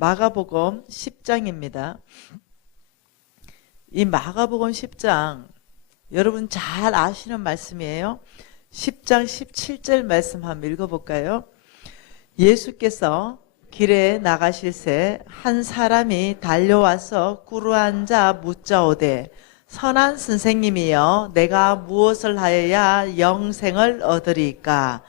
마가복음 10장입니다. 이 마가복음 10장 여러분 잘 아시는 말씀이에요. 10장 17절 말씀 한번 읽어볼까요? 예수께서 길에 나가실새 한 사람이 달려와서 꿇어앉아 묻자오되 선한 선생님이여 내가 무엇을 하여야 영생을 얻으리까?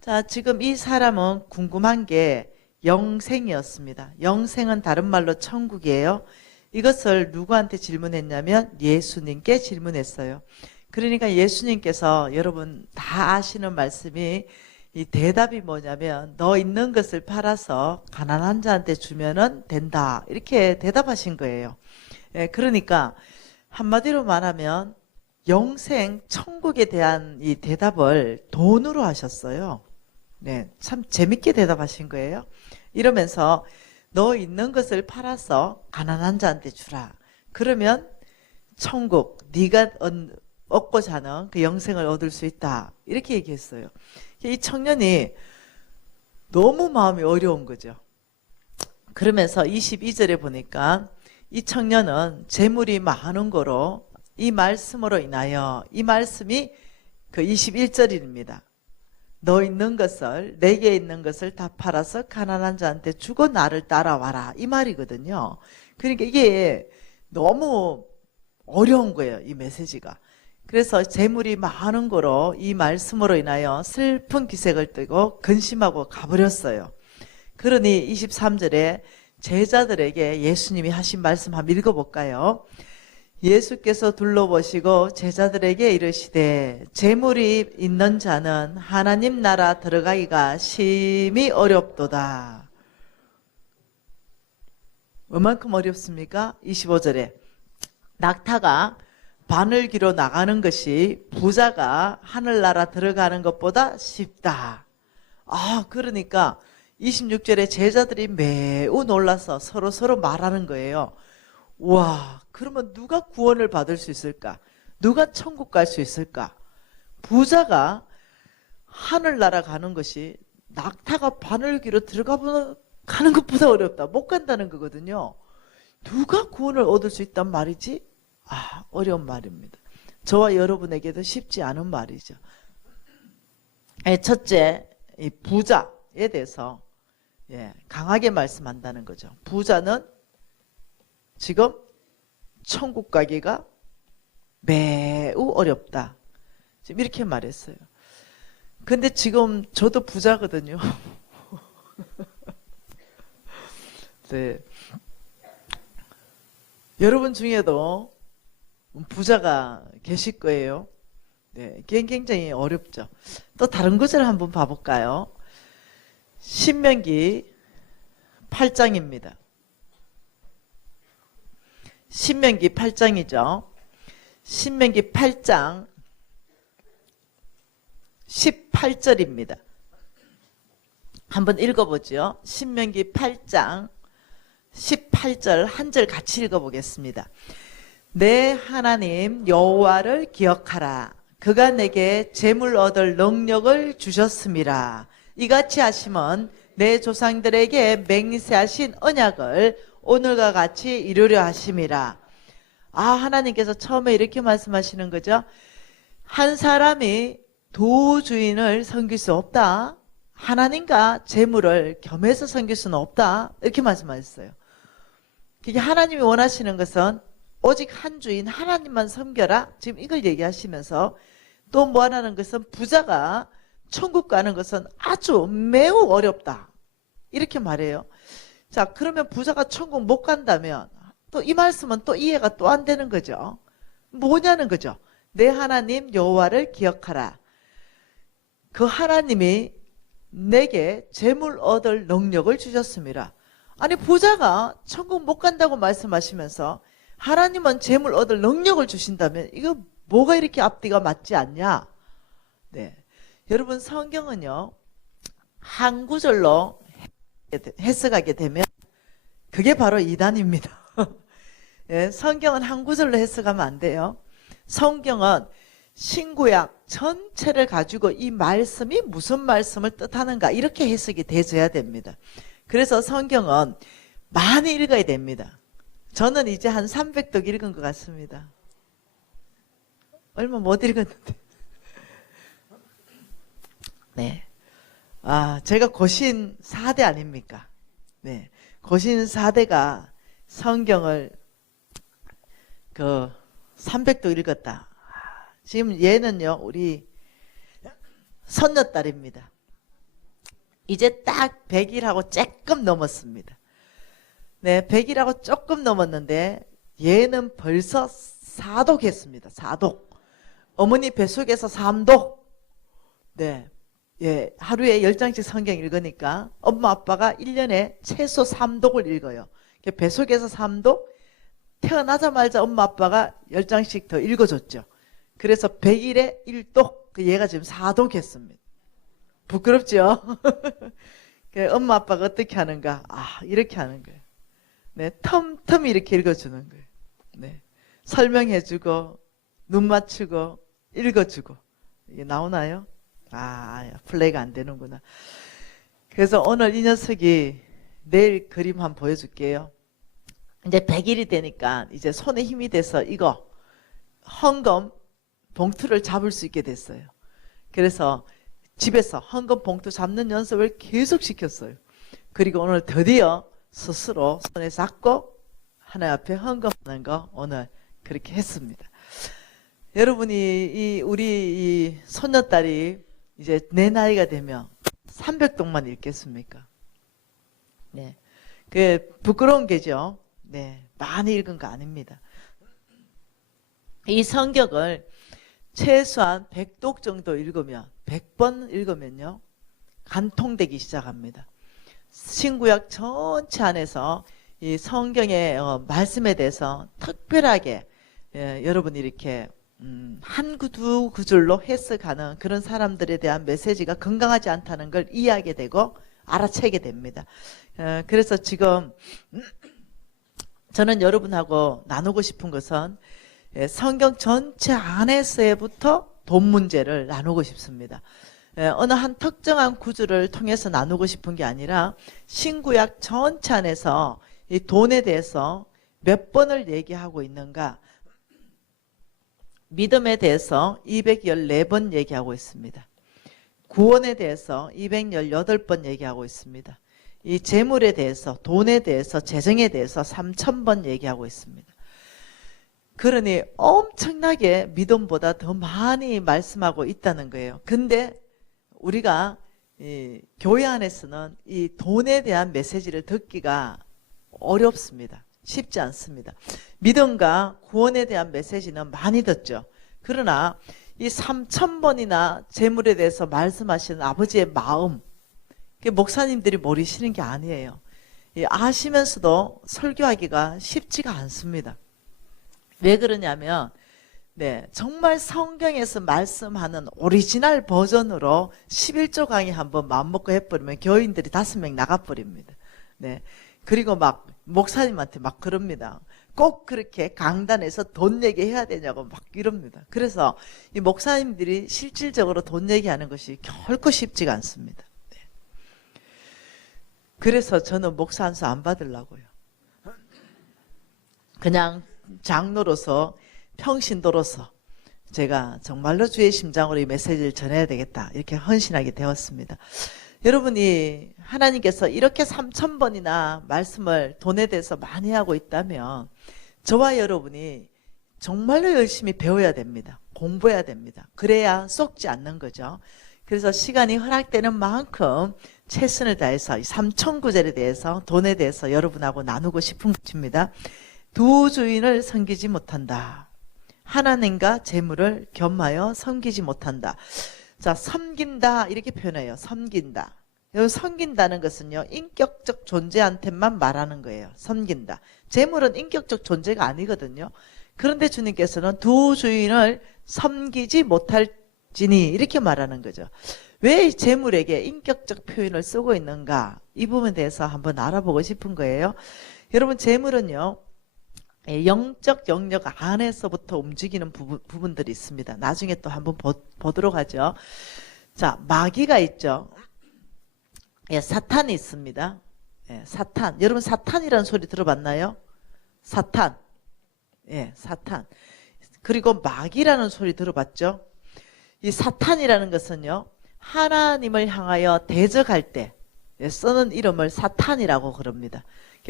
자, 지금 이 사람은 궁금한 게 영생이었습니다. 영생은 다른 말로 천국이에요. 이것을 누구한테 질문했냐면 예수님께 질문했어요. 그러니까 예수님께서 여러분 다 아시는 말씀이 이 대답이 뭐냐면 너 있는 것을 팔아서 가난한 자한테 주면은 된다. 이렇게 대답하신 거예요. 그러니까 한마디로 말하면 영생, 천국에 대한 이 대답을 돈으로 하셨어요. 네, 참 재밌게 대답하신 거예요. 이러면서 너 있는 것을 팔아서 가난한 자한테 주라. 그러면 천국, 네가 얻고 사는 그 영생을 얻을 수 있다. 이렇게 얘기했어요. 이 청년이 너무 마음이 어려운 거죠. 그러면서 22절에 보니까 이 청년은 재물이 많은 거로 이 말씀으로 인하여 이 말씀이 그 21절입니다. 너 있는 것을 내게 있는 것을 다 팔아서 가난한 자한테 주고 나를 따라와라 이 말이거든요. 그러니까 이게 너무 어려운 거예요. 이 메시지가. 그래서 재물이 많은 거로 이 말씀으로 인하여 슬픈 기색을 띠고 근심하고 가버렸어요. 그러니 23절에 제자들에게 예수님이 하신 말씀 한번 읽어볼까요? 예수께서 둘러보시고 제자들에게 이르시되 재물이 있는 자는 하나님 나라 들어가기가 심히 어렵도다. 얼만큼 어렵습니까? 25절에 낙타가 바늘기로 나가는 것이 부자가 하늘나라 들어가는 것보다 쉽다. 그러니까 26절에 제자들이 매우 놀라서 서로 말하는 거예요. 와, 그러면 누가 구원을 받을 수 있을까? 누가 천국 갈 수 있을까? 부자가 하늘나라 가는 것이 낙타가 바늘기로 가는 것보다 어렵다. 못 간다는 거거든요. 누가 구원을 얻을 수 있단 말이지? 어려운 말입니다. 저와 여러분에게도 쉽지 않은 말이죠. 첫째, 이 부자에 대해서 강하게 말씀한다는 거죠. 부자는 지금 천국 가기가 매우 어렵다. 지금 이렇게 말했어요. 근데 지금 저도 부자거든요. 네. 여러분 중에도 부자가 계실 거예요. 네, 굉장히 어렵죠. 또 다른 구절 한번 봐볼까요? 신명기 8장입니다. 신명기 8장이죠. 신명기 8장 18절입니다. 한번 읽어보죠. 신명기 8장 18절 한 절 같이 읽어보겠습니다. 내 하나님 여호와를 기억하라. 그가 내게 재물 얻을 능력을 주셨음이라. 이같이 하심은 내 조상들에게 맹세하신 언약을 오늘과 같이 이루려 하심이라. 하나님께서 처음에 이렇게 말씀하시는 거죠. 한 사람이 두 주인을 섬길 수 없다. 하나님과 재물을 겸해서 섬길 수는 없다. 이렇게 말씀하셨어요. 그게 하나님이 원하시는 것은 오직 한 주인 하나님만 섬겨라. 지금 이걸 얘기하시면서 또 뭐 하는 것은 부자가 천국 가는 것은 아주 매우 어렵다. 이렇게 말해요. 자, 그러면 부자가 천국 못 간다면 또 이 말씀은 또 이해가 또 안 되는 거죠. 뭐냐는 거죠. 내 하나님 여호와를 기억하라. 그 하나님이 내게 재물 얻을 능력을 주셨습니다. 아니 부자가 천국 못 간다고 말씀하시면서 하나님은 재물 얻을 능력을 주신다면 이거 뭐가 이렇게 앞뒤가 맞지 않냐? 네, 여러분 성경은요 한 구절로 해석하게 되면 그게 바로 이단입니다. 네, 성경은 한 구절로 해석하면 안 돼요. 성경은 신구약 전체를 가지고 이 말씀이 무슨 말씀을 뜻하는가 이렇게 해석이 돼줘야 됩니다. 그래서 성경은 많이 읽어야 됩니다. 저는 이제 한 300독 읽은 것 같습니다. 얼마 못 읽었는데. 네. 제가 고신 4대 아닙니까? 네. 고신 4대가 성경을 300독 읽었다. 지금 얘는요, 우리 손녀딸입니다. 이제 딱 100일하고 조금 넘었습니다. 네, 100일하고 조금 넘었는데 얘는 벌써 4독 했습니다. 4독. 어머니 뱃속에서 3독. 네. 예, 하루에 10장씩 성경 읽으니까 엄마 아빠가 1년에 최소 3독을 읽어요. 뱃속에서 3독, 태어나자마자 엄마 아빠가 10장씩 더 읽어줬죠. 그래서 100일에 1독, 얘가 지금 4독 했습니다. 부끄럽죠? 엄마 아빠가 어떻게 하는가? 이렇게 하는 거예요. 네, 텀텀 이렇게 읽어주는 거예요. 네, 설명해주고, 눈 맞추고, 읽어주고. 이게 나오나요? 플레이가 안 되는구나. 그래서 오늘 이 녀석이 내일 그림 한번 보여줄게요. 이제 100일이 되니까 이제 손에 힘이 돼서 이거 헌금 봉투를 잡을 수 있게 됐어요. 그래서 집에서 헌금 봉투 잡는 연습을 계속 시켰어요. 그리고 오늘 드디어 스스로 손에 잡고 하나님 앞에 헌금하는 거 오늘 그렇게 했습니다. 여러분이 우리 이 손녀딸이 이제 내 나이가 되면 300독만 읽겠습니까? 네, 그 부끄러운 게죠. 네, 많이 읽은 거 아닙니다. 이 성경을 최소한 100독 정도 읽으면 100번 읽으면요 간통되기 시작합니다. 신구약 전체 안에서 이 성경의 말씀에 대해서 특별하게 여러분이 이렇게 한 두 구절로 해석하는 그런 사람들에 대한 메시지가 건강하지 않다는 걸 이해하게 되고 알아채게 됩니다. 그래서 지금 저는 여러분하고 나누고 싶은 것은 성경 전체 안에서부터 돈 문제를 나누고 싶습니다. 어느 한 특정한 구절을 통해서 나누고 싶은 게 아니라 신구약 전체 안에서 이 돈에 대해서 몇 번을 얘기하고 있는가. 믿음에 대해서 214번 얘기하고 있습니다. 구원에 대해서 218번 얘기하고 있습니다. 이 재물에 대해서, 돈에 대해서, 재정에 대해서 3000번 얘기하고 있습니다. 그러니 엄청나게 믿음보다 더 많이 말씀하고 있다는 거예요. 근데 우리가 이 교회 안에서는 이 돈에 대한 메시지를 듣기가 어렵습니다. 쉽지 않습니다. 믿음과 구원에 대한 메시지는 많이 듣죠. 그러나 이 3000번이나 재물에 대해서 말씀하시는 아버지의 마음, 목사님들이 모르시는 게 아니에요. 아시면서도 설교하기가 쉽지가 않습니다. 왜 그러냐면 정말 성경에서 말씀하는 오리지널 버전으로 11조 강의 한번 마음먹고 해버리면 교인들이 5명 나가버립니다. 그리고 막 목사님한테 막 그럽니다. 꼭 그렇게 강단에서 돈 얘기해야 되냐고 막 이럽니다. 그래서 이 목사님들이 실질적으로 돈 얘기하는 것이 결코 쉽지가 않습니다. 그래서 저는 목사 안수 안 받으려고요. 그냥 장로로서 평신도로서 제가 정말로 주의 심장으로 이 메시지를 전해야 되겠다 이렇게 헌신하게 되었습니다. 여러분이 하나님께서 이렇게 3000번이나 말씀을 돈에 대해서 많이 하고 있다면 저와 여러분이 정말로 열심히 배워야 됩니다. 공부해야 됩니다. 그래야 썩지 않는 거죠. 그래서 시간이 허락되는 만큼 최선을 다해서 이 3000구절에 대해서 돈에 대해서 여러분하고 나누고 싶은 것입니다. 두 주인을 섬기지 못한다. 하나님과 재물을 겸하여 섬기지 못한다. 자, 섬긴다 이렇게 표현해요. 섬긴다. 여기 섬긴다는 것은요, 인격적 존재한테만 말하는 거예요. 섬긴다. 재물은 인격적 존재가 아니거든요. 그런데 주님께서는 두 주인을 섬기지 못할지니 이렇게 말하는 거죠. 왜 재물에게 인격적 표현을 쓰고 있는가? 이 부분에 대해서 한번 알아보고 싶은 거예요. 여러분, 재물은요, 영적 영역 안에서부터 움직이는 부분들이 있습니다. 나중에 또 한번 보도록 하죠. 자, 마귀가 있죠. 사탄이 있습니다. 예, 사탄. 여러분 사탄이라는 소리 들어봤나요? 사탄. 예, 사탄. 그리고 마귀라는 소리 들어봤죠? 이 사탄이라는 것은요, 하나님을 향하여 대적할 때 쓰는 이름을 사탄이라고 그럽니다.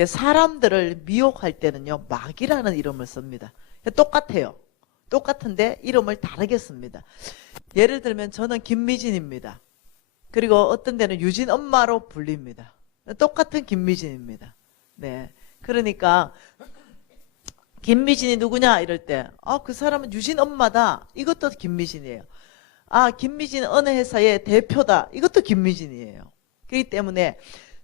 사람들을 미혹할 때는요, 마귀라는 이름을 씁니다. 똑같아요. 똑같은데 이름을 다르게 씁니다. 예를 들면 저는 김미진입니다. 그리고 어떤 데는 유진 엄마로 불립니다. 똑같은 김미진입니다. 네. 그러니까 김미진이 누구냐 이럴 때, 그 사람은 유진 엄마다. 이것도 김미진이에요. 김미진 어느 회사의 대표다. 이것도 김미진이에요. 그렇기 때문에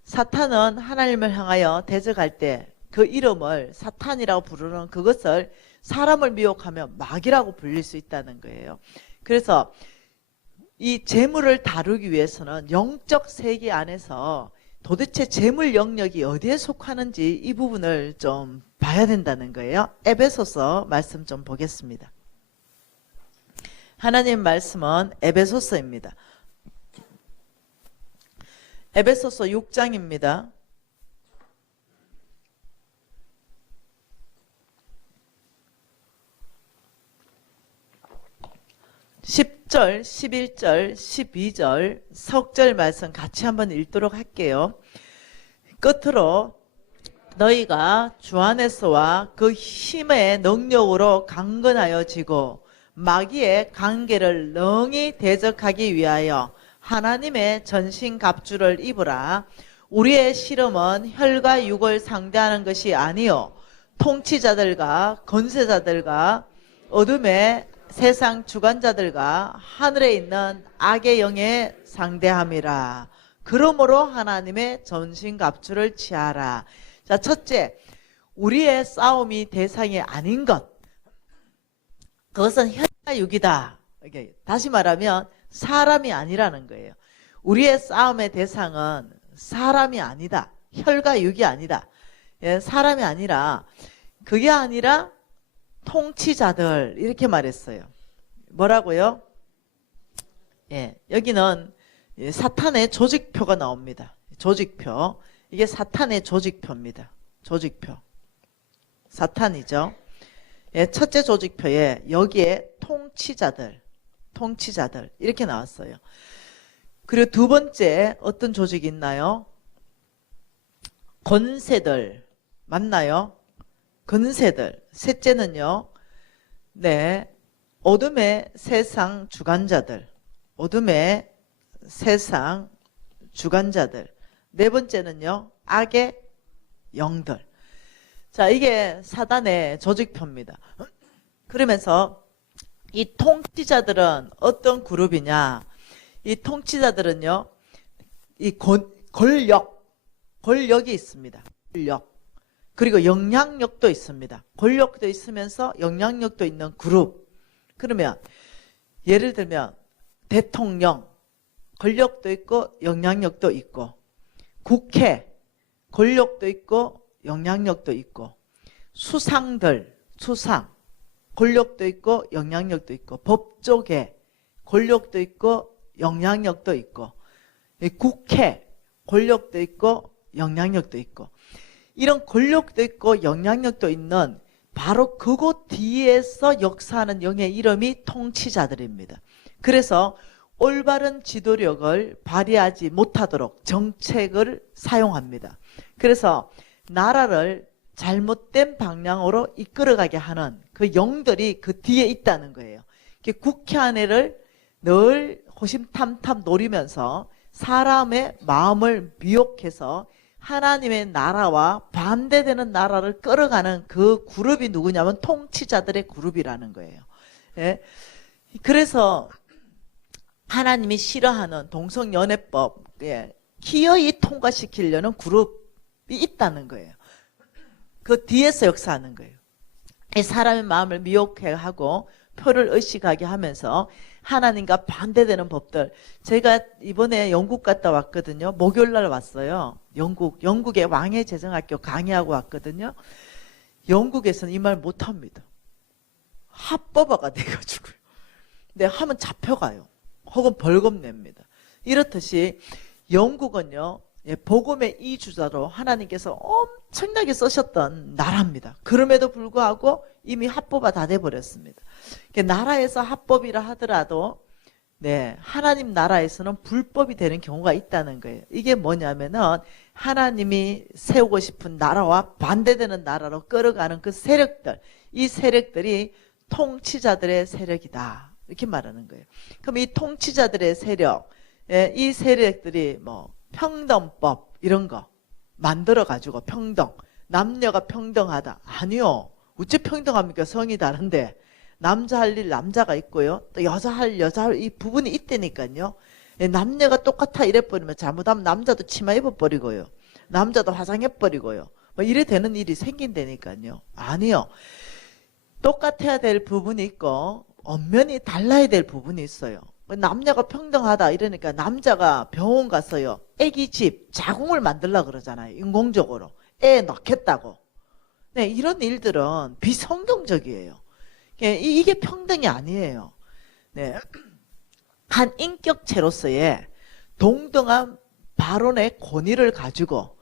사탄은 하나님을 향하여 대적할 때 그 이름을 사탄이라고 부르는 그것을 사람을 미혹하면 마귀라고 불릴 수 있다는 거예요. 그래서 이 재물을 다루기 위해서는 영적 세계 안에서 도대체 재물 영역이 어디에 속하는지 이 부분을 좀 봐야 된다는 거예요. 에베소서 말씀 좀 보겠습니다. 하나님 말씀은 에베소서입니다. 에베소서 6장입니다. 10절, 11절, 12절 석절 말씀 같이 한번 읽도록 할게요. 끝으로 너희가 주 안에서와 그 힘의 능력으로 강건하여 지고 마귀의 관계를 능히 대적하기 위하여 하나님의 전신갑주를 입으라. 우리의 씨름은 혈과 육을 상대하는 것이 아니요 통치자들과 권세자들과 어둠의 세상 주관자들과 하늘에 있는 악의 영에 상대함이라. 그러므로 하나님의 전신갑주를 취하라. 자, 첫째, 우리의 싸움이 대상이 아닌 것. 그것은 혈과 육이다. 다시 말하면 사람이 아니라는 거예요. 우리의 싸움의 대상은 사람이 아니다. 혈과 육이 아니다. 사람이 아니라, 그게 아니라 통치자들, 이렇게 말했어요. 뭐라고요? 여기는 사탄의 조직표가 나옵니다. 조직표. 이게 사탄의 조직표입니다. 조직표. 사탄이죠. 첫째 조직표에 여기에 통치자들 이렇게 나왔어요. 그리고 두 번째 어떤 조직이 있나요? 권세들 맞나요? 권세들. 셋째는요, 어둠의 세상 주관자들. 어둠의 세상 주관자들. 네 번째는요, 악의 영들. 자, 이게 사단의 조직표입니다. 그러면서 이 통치자들은 어떤 그룹이냐? 이 통치자들은요, 이 권력이 있습니다. 권력. 그리고 영향력도 있습니다. 권력도 있으면서 영향력도 있는 그룹. 그러면 예를 들면 대통령, 권력도 있고 영향력도 있고, 국회, 권력도 있고 영향력도 있고, 수상들, 수상, 권력도 있고 영향력도 있고, 법조계, 권력도 있고 영향력도 있고, 국회, 권력도 있고 영향력도 있고, 이런 권력도 있고 영향력도 있는 바로 그곳 뒤에서 역사하는 영의 이름이 통치자들입니다. 그래서 올바른 지도력을 발휘하지 못하도록 정책을 사용합니다. 그래서 나라를 잘못된 방향으로 이끌어가게 하는 그 영들이 그 뒤에 있다는 거예요. 국회 안에를 늘 호심탐탐 노리면서 사람의 마음을 미혹해서 하나님의 나라와 반대되는 나라를 끌어가는 그 그룹이 누구냐면 통치자들의 그룹이라는 거예요. 그래서 하나님이 싫어하는 동성연애법 기어이 통과시키려는 그룹이 있다는 거예요. 그 뒤에서 역사하는 거예요. 사람의 마음을 미혹해 하고 표를 의식하게 하면서 하나님과 반대되는 법들. 제가 이번에 영국 갔다 왔거든요. 목요일날 왔어요. 영국의 왕의 재정학교 강의하고 왔거든요. 영국에서는 이 말 못합니다. 합법화가 돼가지고요. 근데 하면 잡혀가요. 혹은 벌금 냅니다. 이렇듯이 영국은요, 복음의 이주자로 하나님께서 엄청나게 쓰셨던 나라입니다. 그럼에도 불구하고 이미 합법화 다 돼버렸습니다. 나라에서 합법이라 하더라도 하나님 나라에서는 불법이 되는 경우가 있다는 거예요. 이게 뭐냐면은 하나님이 세우고 싶은 나라와 반대되는 나라로 끌어가는 그 세력들, 이 세력들이 통치자들의 세력이다, 이렇게 말하는 거예요. 그럼 이 통치자들의 세력, 이 세력들이 뭐 평등법 이런 거 만들어 가지고, 평등, 남녀가 평등하다, 아니요, 어째 평등합니까? 성이 다른데 남자 할 일 남자가 있고요, 또 여자 할 이 부분이 있다니까요. 남녀가 똑같아 이래버리면 잘못하면 남자도 치마 입어버리고요, 남자도 화장해버리고요, 뭐 이래 되는 일이 생긴다니까요. 아니요, 똑같아야 될 부분이 있고 엄연히 달라야 될 부분이 있어요. 남녀가 평등하다 이러니까 남자가 병원 가서요, 애기 집 자궁을 만들려고 그러잖아요. 인공적으로 애 낳겠다고. 이런 일들은 비성경적이에요. 이게 평등이 아니에요. 한 인격체로서의 동등한 발언의 권위를 가지고,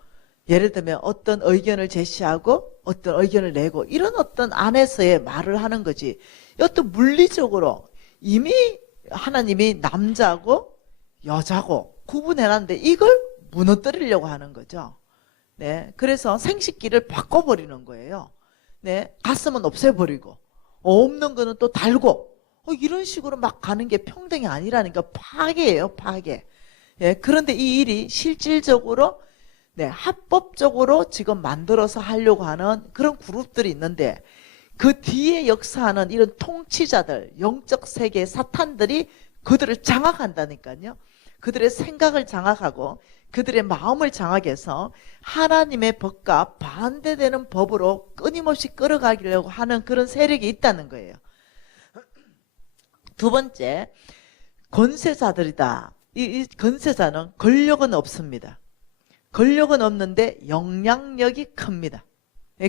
예를 들면 어떤 의견을 제시하고 어떤 의견을 내고, 이런 어떤 안에서의 말을 하는 거지, 어떤 물리적으로 이미 하나님이 남자고 여자고 구분해놨는데 이걸 무너뜨리려고 하는 거죠. 그래서 생식기를 바꿔버리는 거예요. 가슴은 없애버리고 없는 거는 또 달고, 이런 식으로 막 가는 게 평등이 아니라니까. 파괴예요, 파괴. 그런데 이 일이 실질적으로 합법적으로 지금 만들어서 하려고 하는 그런 그룹들이 있는데, 그 뒤에 역사하는 이런 통치자들, 영적 세계의 사탄들이 그들을 장악한다니까요. 그들의 생각을 장악하고 그들의 마음을 장악해서 하나님의 법과 반대되는 법으로 끊임없이 끌어가려고 하는 그런 세력이 있다는 거예요. 두 번째, 권세자들이다. 이 권세자는 권력은 없습니다. 권력은 없는데 영향력이 큽니다.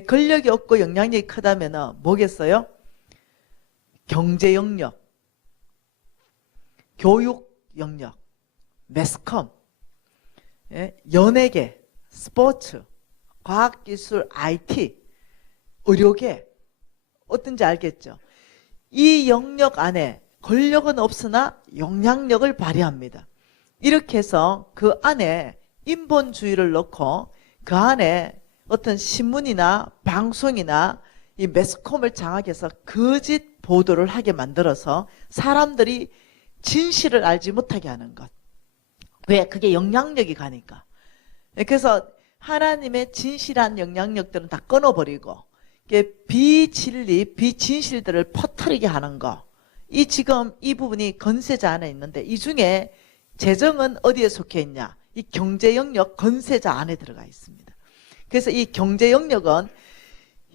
권력이 없고 영향력이 크다면 뭐겠어요? 경제 영역, 교육 영역, 매스컴, 연예계, 스포츠, 과학기술, IT, 의료계, 어떤지 알겠죠? 이 영역 안에 권력은 없으나 영향력을 발휘합니다. 이렇게 해서 그 안에 인본주의를 넣고 그 안에 어떤 신문이나 방송이나 이 매스컴을 장악해서 거짓 보도를 하게 만들어서 사람들이 진실을 알지 못하게 하는 것. 왜? 그게 영향력이 가니까. 그래서 하나님의 진실한 영향력들은 다 끊어버리고 비진리, 비진실들을 퍼뜨리게 하는 거. 지금 이 부분이 권세자 안에 있는데, 이 중에 재정은 어디에 속해 있냐? 이 경제 영역 권세자 안에 들어가 있습니다. 그래서 이 경제 영역은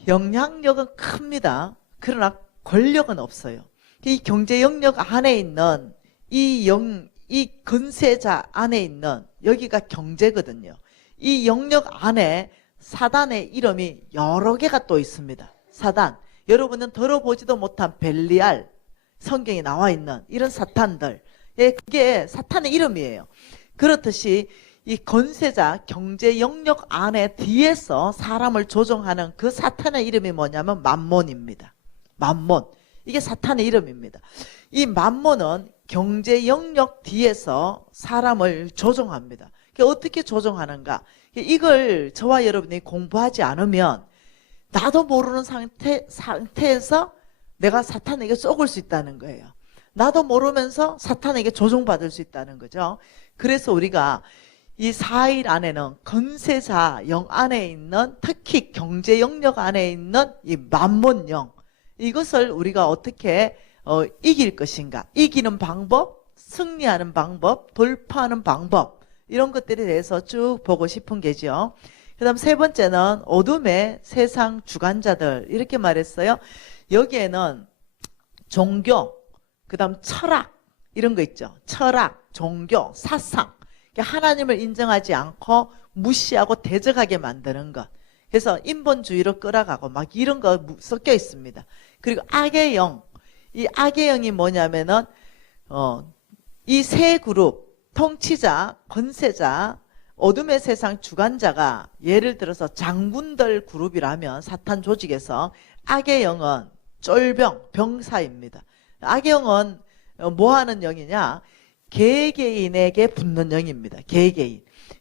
영향력은 큽니다. 그러나 권력은 없어요. 이 경제 영역 안에 있는 이 권세자 안에 있는, 여기가 경제거든요. 이 영역 안에 사단의 이름이 여러 개가 또 있습니다. 사단, 여러분은 들어보지도 못한 벨리알, 성경에 나와 있는 이런 사탄들, 그게 사탄의 이름이에요. 그렇듯이 이 권세자, 경제 영역 안에 뒤에서 사람을 조종하는 그 사탄의 이름이 뭐냐면 맘몬입니다. 맘몬, 이게 사탄의 이름입니다. 이 맘몬은 경제 영역 뒤에서 사람을 조종합니다. 어떻게 조종하는가? 이걸 저와 여러분이 공부하지 않으면 나도 모르는 상태에서 내가 사탄에게 쏘을 수 있다는 거예요. 나도 모르면서 사탄에게 조종받을 수 있다는 거죠. 그래서 우리가 이 4일 안에는 권세자 영 안에 있는, 특히 경제 영역 안에 있는 이 맘몬 영, 이것을 우리가 어떻게 이길 것인가, 이기는 방법, 승리하는 방법, 돌파하는 방법, 이런 것들에 대해서 쭉 보고 싶은 게죠. 그 다음 세 번째는 어둠의 세상 주관자들, 이렇게 말했어요. 여기에는 종교, 그 다음 철학, 이런 거 있죠. 철학, 종교, 사상, 하나님을 인정하지 않고 무시하고 대적하게 만드는 것. 그래서 인본주의로 끌어가고 막 이런 거 섞여 있습니다. 그리고 악의 영, 이 악의 영이 뭐냐면은 이 세 그룹, 통치자, 권세자, 어둠의 세상 주관자가 예를 들어서 장군들 그룹이라면 사탄 조직에서 악의 영은 쫄병, 병사입니다. 악의 영은 뭐 하는 영이냐? 개개인에게 붙는 영입니다.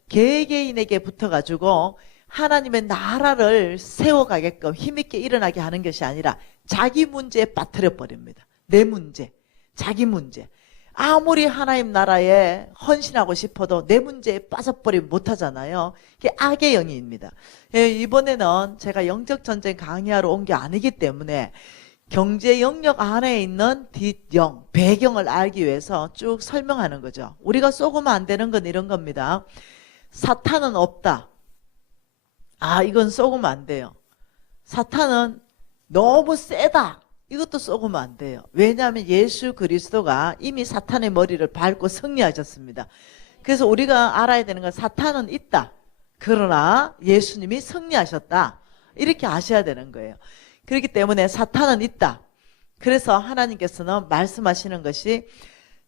개개인에게 붙어가지고 하나님의 나라를 세워가게끔 힘있게 일어나게 하는 것이 아니라 자기 문제에 빠뜨려 버립니다. 내 문제, 자기 문제. 아무리 하나님 나라에 헌신하고 싶어도 내 문제에 빠져버리면 못하잖아요. 이게 악의 영입니다. 이번에는 제가 영적 전쟁 강의하러 온 게 아니기 때문에 경제 영역 안에 있는 뒷영, 배경을 알기 위해서 쭉 설명하는 거죠. 우리가 쏘으면 안 되는 건 이런 겁니다. 사탄은 없다. 이건 쏘으면 안 돼요. 사탄은 너무 세다. 이것도 쏘으면 안 돼요. 왜냐하면 예수 그리스도가 이미 사탄의 머리를 밟고 승리하셨습니다. 그래서 우리가 알아야 되는 건 사탄은 있다. 그러나 예수님이 승리하셨다. 이렇게 아셔야 되는 거예요. 그렇기 때문에 사탄은 있다. 그래서 하나님께서는 말씀하시는 것이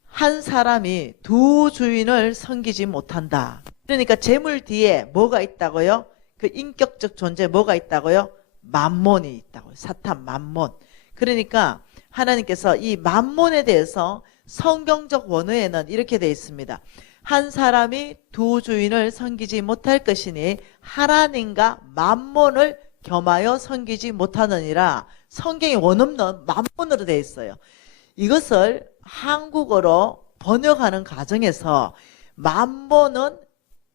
한 사람이 두 주인을 섬기지 못한다. 그러니까 재물 뒤에 뭐가 있다고요? 그 인격적 존재에 뭐가 있다고요? 만몬이 있다고요. 사탄 만몬. 그러니까 하나님께서 이 만몬에 대해서 성경적 원어에는 이렇게 되어 있습니다. 한 사람이 두 주인을 섬기지 못할 것이니 하나님과 만몬을 겸하여 섬기지 못하느니라. 성경이 원어는 만몬으로 되어 있어요. 이것을 한국어로 번역하는 과정에서 만몬은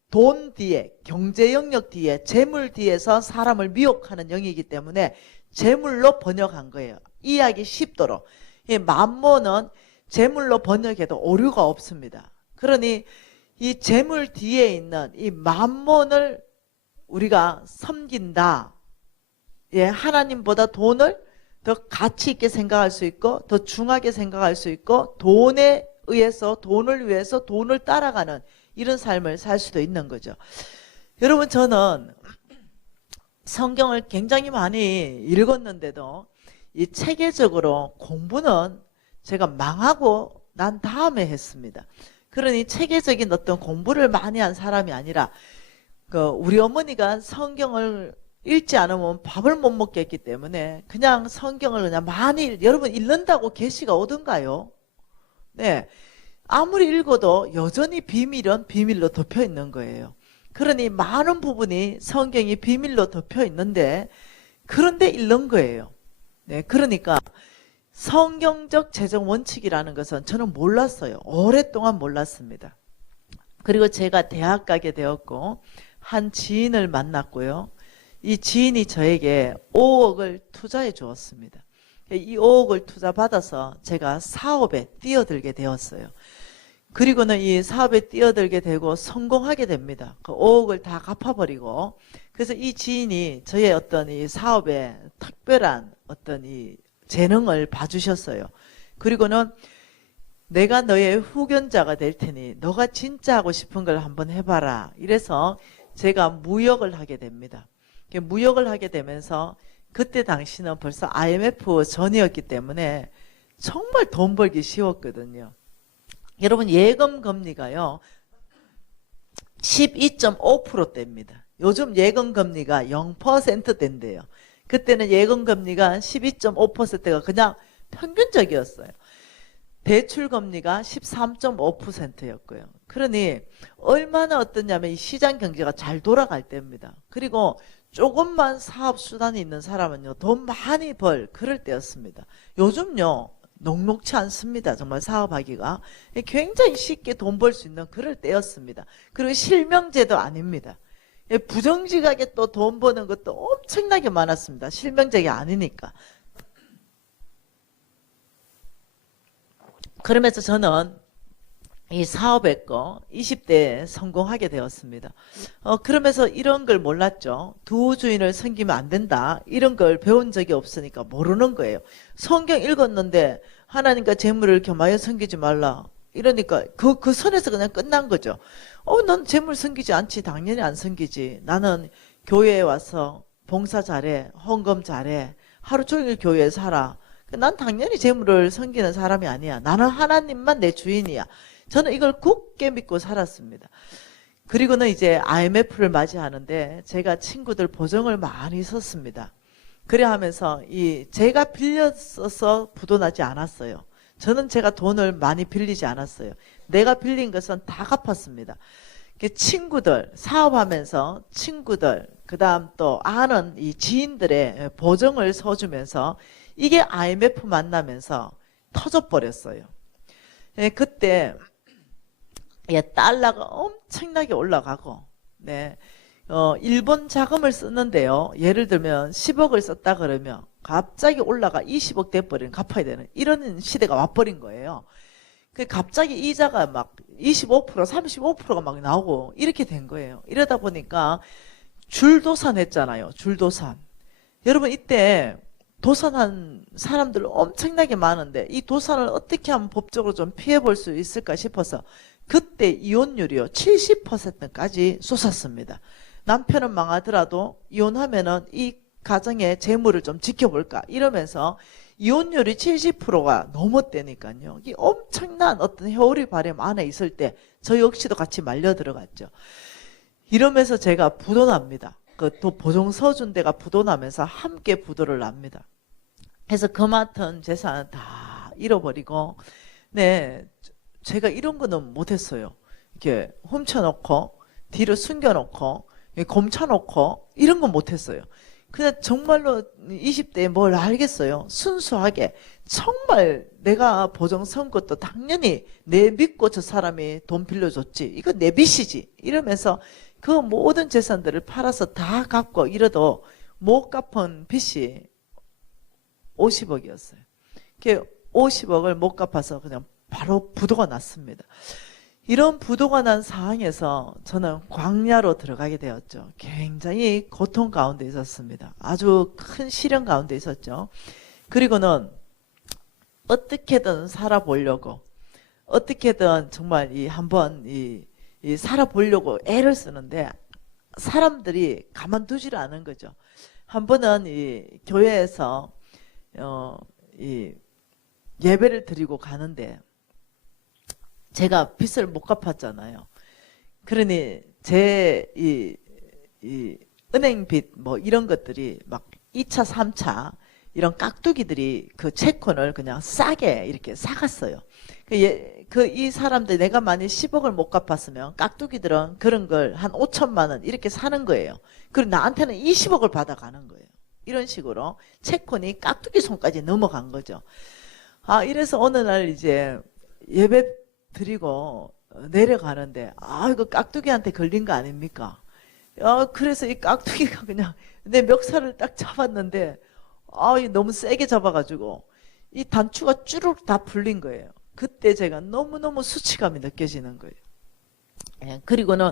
돈 뒤에, 경제 영역 뒤에, 재물 뒤에서 사람을 미혹하는 영이기 때문에 재물로 번역한 거예요. 이해하기 쉽도록. 이 만몬은 재물로 번역해도 오류가 없습니다. 그러니 이 재물 뒤에 있는 이 만몬을 우리가 섬긴다. 하나님보다 돈을 더 가치 있게 생각할 수 있고 더 중하게 생각할 수 있고 돈에 의해서 돈을 위해서 돈을 따라가는 이런 삶을 살 수도 있는 거죠. 여러분, 저는 성경을 굉장히 많이 읽었는데도 이 체계적으로 공부는 제가 망하고 난 다음에 했습니다. 그러니 체계적인 어떤 공부를 많이 한 사람이 아니라 우리 어머니가 성경을 읽지 않으면 밥을 못 먹겠기 때문에 그냥 성경을 그냥 많이 여러분 읽는다고 계시가 오던가요? 네, 아무리 읽어도 여전히 비밀은 비밀로 덮여 있는 거예요. 그러니 많은 부분이 성경이 비밀로 덮여 있는데 그런데 읽는 거예요. 네, 그러니까 성경적 재정 원칙이라는 것은 저는 몰랐어요. 오랫동안 몰랐습니다. 그리고 제가 대학 가게 되었고 한 지인을 만났고요. 이 지인이 저에게 5억을 투자해 주었습니다. 이 5억을 투자받아서 제가 사업에 뛰어들게 되었어요. 그리고는 이 사업에 뛰어들게 되고 성공하게 됩니다. 그 5억을 다 갚아버리고. 그래서 이 지인이 저의 어떤 이 사업에 특별한 어떤 이 재능을 봐주셨어요. 그리고는 내가 너의 후견자가 될 테니 너가 진짜 하고 싶은 걸 한번 해봐라. 이래서 제가 무역을 하게 됩니다. 무역을 하게 되면서 그때 당시는 벌써 IMF 전이었기 때문에 정말 돈 벌기 쉬웠거든요. 여러분, 예금 금리가요 12.5%대입니다. 요즘 예금 금리가 0%대인데요. 그때는 예금 금리가 12.5%가 그냥 평균적이었어요. 대출 금리가 13.5%였고요. 그러니 얼마나 어떠냐면 이 시장 경제가 잘 돌아갈 때입니다. 그리고 조금만 사업 수단이 있는 사람은요 돈 많이 벌 그럴 때였습니다. 요즘요 녹록치 않습니다. 정말 사업하기가 굉장히 쉽게 돈 벌 수 있는 그럴 때였습니다. 그리고 실명제도 아닙니다. 부정직하게 또 돈 버는 것도 엄청나게 많았습니다. 실명제가 아니니까. 그러면서 저는 이 사업했고 20대에 성공하게 되었습니다. 그러면서 이런 걸 몰랐죠. 두 주인을 섬기면 안 된다. 이런 걸 배운 적이 없으니까 모르는 거예요. 성경 읽었는데 하나님과 재물을 겸하여 섬기지 말라. 이러니까 그 선에서 그냥 끝난 거죠. 넌 재물 섬기지 않지. 당연히 안 섬기지. 나는 교회에 와서 봉사 잘해. 헌금 잘해. 하루 종일 교회에 살아. 난 당연히 재물을 섬기는 사람이 아니야. 나는 하나님만 내 주인이야. 저는 이걸 굳게 믿고 살았습니다. 그리고는 이제 IMF를 맞이하는데 제가 친구들 보증을 많이 썼습니다. 그래 하면서 제가 빌려 써서 부도나지 않았어요. 저는 제가 돈을 많이 빌리지 않았어요. 내가 빌린 것은 다 갚았습니다. 친구들, 사업하면서 친구들, 그 다음 또 아는 이 지인들의 보증을 서주면서 이게 IMF 만나면서 터져버렸어요. 그때 달러가 엄청나게 올라가고, 네. 일본 자금을 쓰는데요. 예를 들면 10억을 썼다 그러면 갑자기 올라가 20억 돼버리는, 갚아야 되는 이런 시대가 와버린 거예요. 갑자기 이자가 막 25%, 35%가 막 나오고 이렇게 된 거예요. 이러다 보니까 줄도산 했잖아요. 줄도산. 여러분 이때 도산한 사람들 엄청나게 많은데 이 도산을 어떻게 하면 법적으로 좀 피해 볼 수 있을까 싶어서 그때 이혼율이요 70%까지 솟았습니다. 남편은 망하더라도 이혼하면은 이 가정의 재물을 좀 지켜볼까 이러면서 이혼율이 70%가 넘었다니까요. 이 엄청난 어떤 회오리 바람 안에 있을 때 저 역시도 같이 말려 들어갔죠. 이러면서 제가 부도납니다. 또 보증 서준 데가 부도나면서 함께 부도를 납니다. 그래서 그 맡은 재산을 다 잃어버리고, 네, 제가 이런 거는 못했어요. 이렇게 훔쳐놓고 뒤로 숨겨놓고 검쳐놓고 이런 건 못했어요. 그냥 정말로 20대에 뭘 알겠어요. 순수하게 정말 내가 보증 선 것도 당연히 내 믿고 저 사람이 돈 빌려줬지. 이거 내 빚이지. 이러면서 그 모든 재산들을 팔아서 다 갚고 이래도 못 갚은 빚이 50억이었어요. 50억을 못 갚아서 그냥 바로 부도가 났습니다. 이런 부도가 난 상황에서 저는 광야로 들어가게 되었죠. 굉장히 고통 가운데 있었습니다. 아주 큰 시련 가운데 있었죠. 그리고는 어떻게든 살아보려고, 어떻게든 정말 한번 살아보려고 애를 쓰는데 사람들이 가만두지를 않은 거죠. 한 번은 교회에서 예배를 드리고 가는데 제가 빚을 못 갚았잖아요. 그러니 제 은행 빚 뭐 이런 것들이 막 2차, 3차 이런 깍두기들이 그 채권을 그냥 싸게 이렇게 사갔어요. 이 사람들 내가 만약 10억을 못 갚았으면 깍두기들은 그런 걸 한 5천만 원 이렇게 사는 거예요. 그리고 나한테는 20억을 받아가는 거예요. 이런 식으로 채권이 깍두기 손까지 넘어간 거죠. 이래서 어느 날 이제 예배 드리고 내려가는데 이거 깍두기한테 걸린 거 아닙니까? 그래서 이 깍두기가 그냥 내 멱살을 딱 잡았는데 너무 세게 잡아가지고 이 단추가 쭈르륵 다 풀린 거예요. 그때 제가 너무너무 수치감이 느껴지는 거예요. 그리고는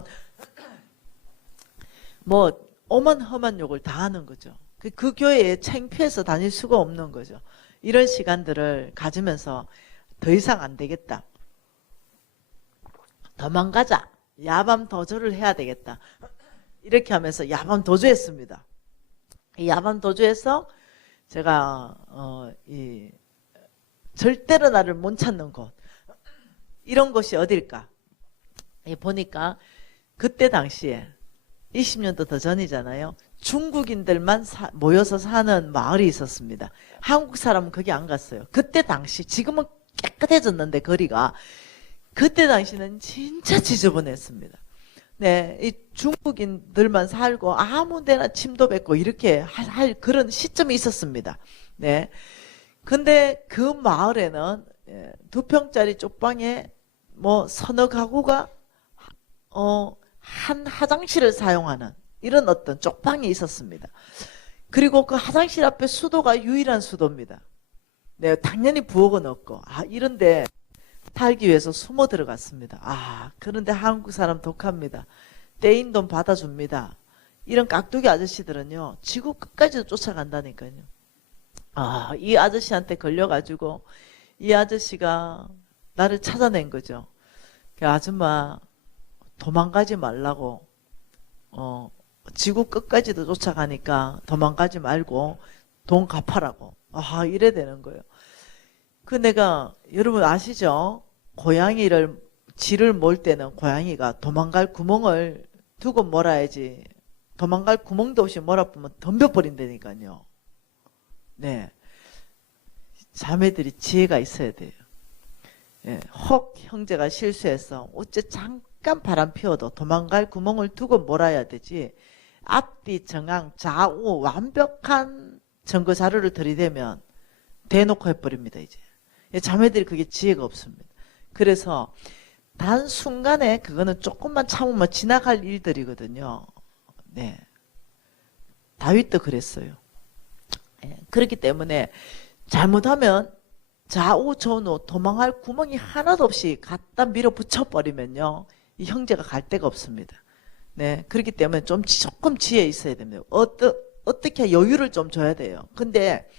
뭐 오만험한 욕을 다 하는 거죠. 그 교회에 창피해서 다닐 수가 없는 거죠. 이런 시간들을 가지면서 더 이상 안 되겠다. 도망가자. 야밤 도주를 해야 되겠다. 이렇게 하면서 야밤 도주했습니다. 이 야밤 도주해서 제가 절대로 나를 못 찾는 곳, 이런 곳이 어딜까? 보니까 그때 당시에 20년도 더 전이잖아요. 중국인들만 모여서 사는 마을이 있었습니다. 한국 사람은 거기 안 갔어요. 그때 당시, 지금은 깨끗해졌는데 거리가, 그때 당시는 진짜 지저분했습니다. 네, 이 중국인들만 살고 아무 데나 침도 뱉고 이렇게 할 그런 시점이 있었습니다. 네. 근데 그 마을에는 2평짜리 쪽방에 뭐 서너 가구가 한 화장실을 사용하는 이런 어떤 쪽방이 있었습니다. 그리고 그 화장실 앞에 수도가 유일한 수도입니다. 네, 당연히 부엌은 없고 이런데 살기 위해서 숨어 들어갔습니다. 그런데 한국 사람 독합니다. 떼인 돈 받아줍니다. 이런 깍두기 아저씨들은요, 지구 끝까지도 쫓아간다니까요. 이 아저씨한테 걸려가지고 이 아저씨가 나를 찾아낸 거죠. 아줌마 도망가지 말라고, 지구 끝까지도 쫓아가니까 도망가지 말고 돈 갚아라고. 이래 되는 거예요. 내가 여러분 아시죠? 고양이를 쥐를 몰 때는 고양이가 도망갈 구멍을 두고 몰아야지 도망갈 구멍도 없이 몰아보면 덤벼버린다니까요. 네, 자매들이 지혜가 있어야 돼요. 예, 혹 형제가 실수해서 어째 잠깐 바람 피워도 도망갈 구멍을 두고 몰아야 되지 앞뒤 정황 좌우 완벽한 증거 자료를 들이대면 대놓고 해버립니다. 이제 자매들이 그게 지혜가 없습니다. 그래서 단순간에 그거는 조금만 참으면 지나갈 일들이거든요. 네, 다윗도 그랬어요. 예, 그렇기 때문에 잘못하면 좌우 전우 도망할 구멍이 하나도 없이 갖다 밀어붙여 버리면요 이 형제가 갈 데가 없습니다. 네, 그렇기 때문에 조금 지혜 있어야 됩니다. 어떻게 여유를 좀 줘야 돼요. 근데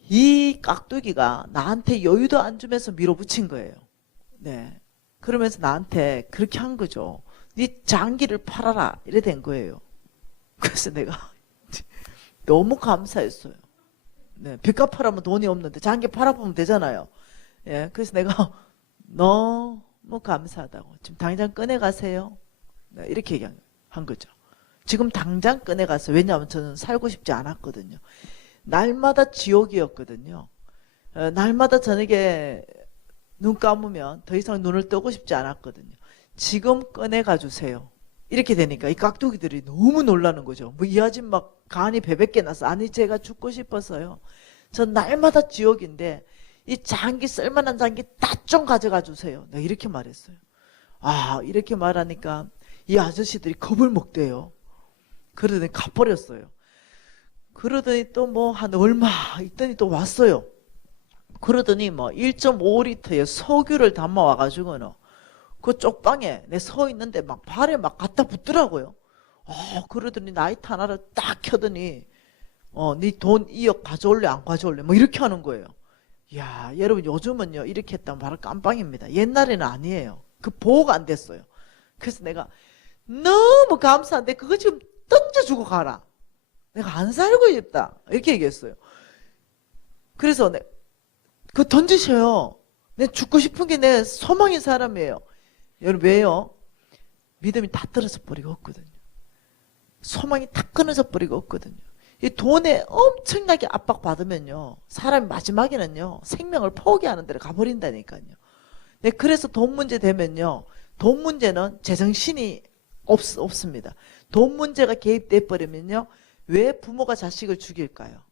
이 깍두기가 나한테 여유도 안 주면서 밀어붙인 거예요. 네, 그러면서 나한테 그렇게 한 거죠. 네 장기를 팔아라 이래 된 거예요. 그래서 내가 너무 감사했어요. 네, 빚값 팔아면 돈이 없는데 장기 팔아보면 되잖아요. 예, 그래서 내가 너무 감사하다고 지금 당장 꺼내가세요. 네, 이렇게 얘기한 거죠. 지금 당장 꺼내가세요. 왜냐하면 저는 살고 싶지 않았거든요. 날마다 지옥이었거든요. 날마다 저녁에 눈 감으면 더 이상 눈을 뜨고 싶지 않았거든요. 지금 꺼내가 주세요. 이렇게 되니까 이 깍두기들이 너무 놀라는 거죠. 뭐 이 아줌마 간이 베베게 나서 아니 제가 죽고 싶어서요. 전 날마다 지옥인데 이 장기 쓸만한 장기 다 좀 가져가 주세요. 내가 이렇게 말했어요. 아 이렇게 말하니까 이 아저씨들이 겁을 먹대요. 그러더니 가버렸어요. 그러더니 또 뭐 한 얼마 있더니 또 왔어요. 그러더니 뭐 1.5리터의 석유를 담아와가지고는 그 쪽방에 내 서 있는데 막 발에 막 갖다 붙더라고요. 그러더니 라이터 하나를 딱 켜더니 네 돈 2억 가져올래 안 가져올래 뭐 이렇게 하는 거예요. 야 여러분 요즘은요 이렇게 했다면 바로 깜빵입니다. 옛날에는 아니에요. 그 보호가 안 됐어요. 그래서 내가 너무 감사한데 그거 지금 던져주고 가라. 내가 안 살고 싶다 이렇게 얘기했어요. 그래서 그거 던지셔요. 내가 죽고 싶은 게 내 소망인 사람이에요. 여러분 왜요? 믿음이 다 떨어져 버리고 없거든요. 소망이 다 끊어져 버리고 없거든요. 이 돈에 엄청나게 압박받으면요 사람이 마지막에는요 생명을 포기하는 데로 가버린다니까요. 네, 그래서 돈 문제 되면요 돈 문제는 제정신이 없습니다. 돈 문제가 개입돼 버리면요 왜 부모가 자식을 죽일까요?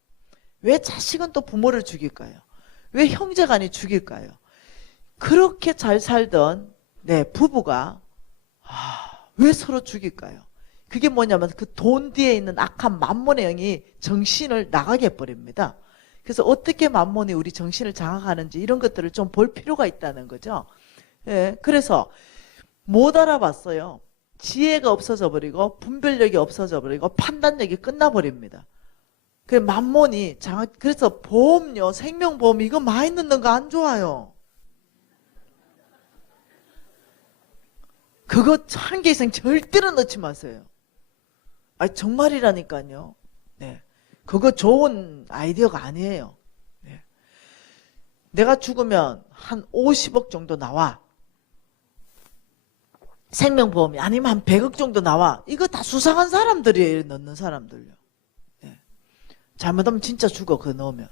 왜 자식은 또 부모를 죽일까요? 왜 형제간이 죽일까요? 그렇게 잘 살던 부부가 왜 서로 죽일까요? 그게 뭐냐면 그 돈 뒤에 있는 악한 만몬의 영이 정신을 나가게 해버립니다. 그래서 어떻게 만몬이 우리 정신을 장악하는지 이런 것들을 좀 볼 필요가 있다는 거죠. 예, 그래서 못 알아봤어요. 지혜가 없어져 버리고 분별력이 없어져 버리고 판단력이 끝나버립니다. 그 만몬이 그래서 보험료, 생명보험 이거 많이 넣는 거 안 좋아요. 그거 한 개 이상 절대로 넣지 마세요. 정말이라니까요. 네, 그거 좋은 아이디어가 아니에요. 네. 내가 죽으면 한 50억 정도 나와. 생명보험이 아니면 한 100억 정도 나와. 이거 다 수상한 사람들이에요. 넣는 사람들요. 네. 잘못하면 진짜 죽어 그거 넣으면.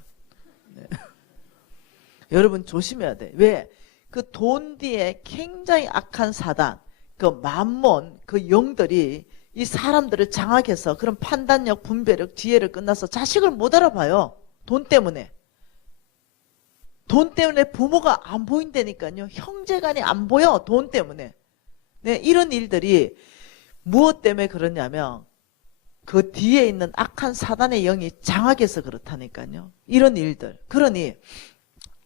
네. 여러분 조심해야 돼. 왜? 그 돈 뒤에 굉장히 악한 사단, 그 만몬, 그 영들이 이 사람들을 장악해서 그런 판단력, 분별력, 지혜를 끝나서 자식을 못 알아봐요. 돈 때문에. 돈 때문에 부모가 안 보인다니까요. 형제간이 안 보여. 돈 때문에. 네, 이런 일들이 무엇 때문에 그러냐면 그 뒤에 있는 악한 사단의 영이 장악해서 그렇다니까요. 이런 일들. 그러니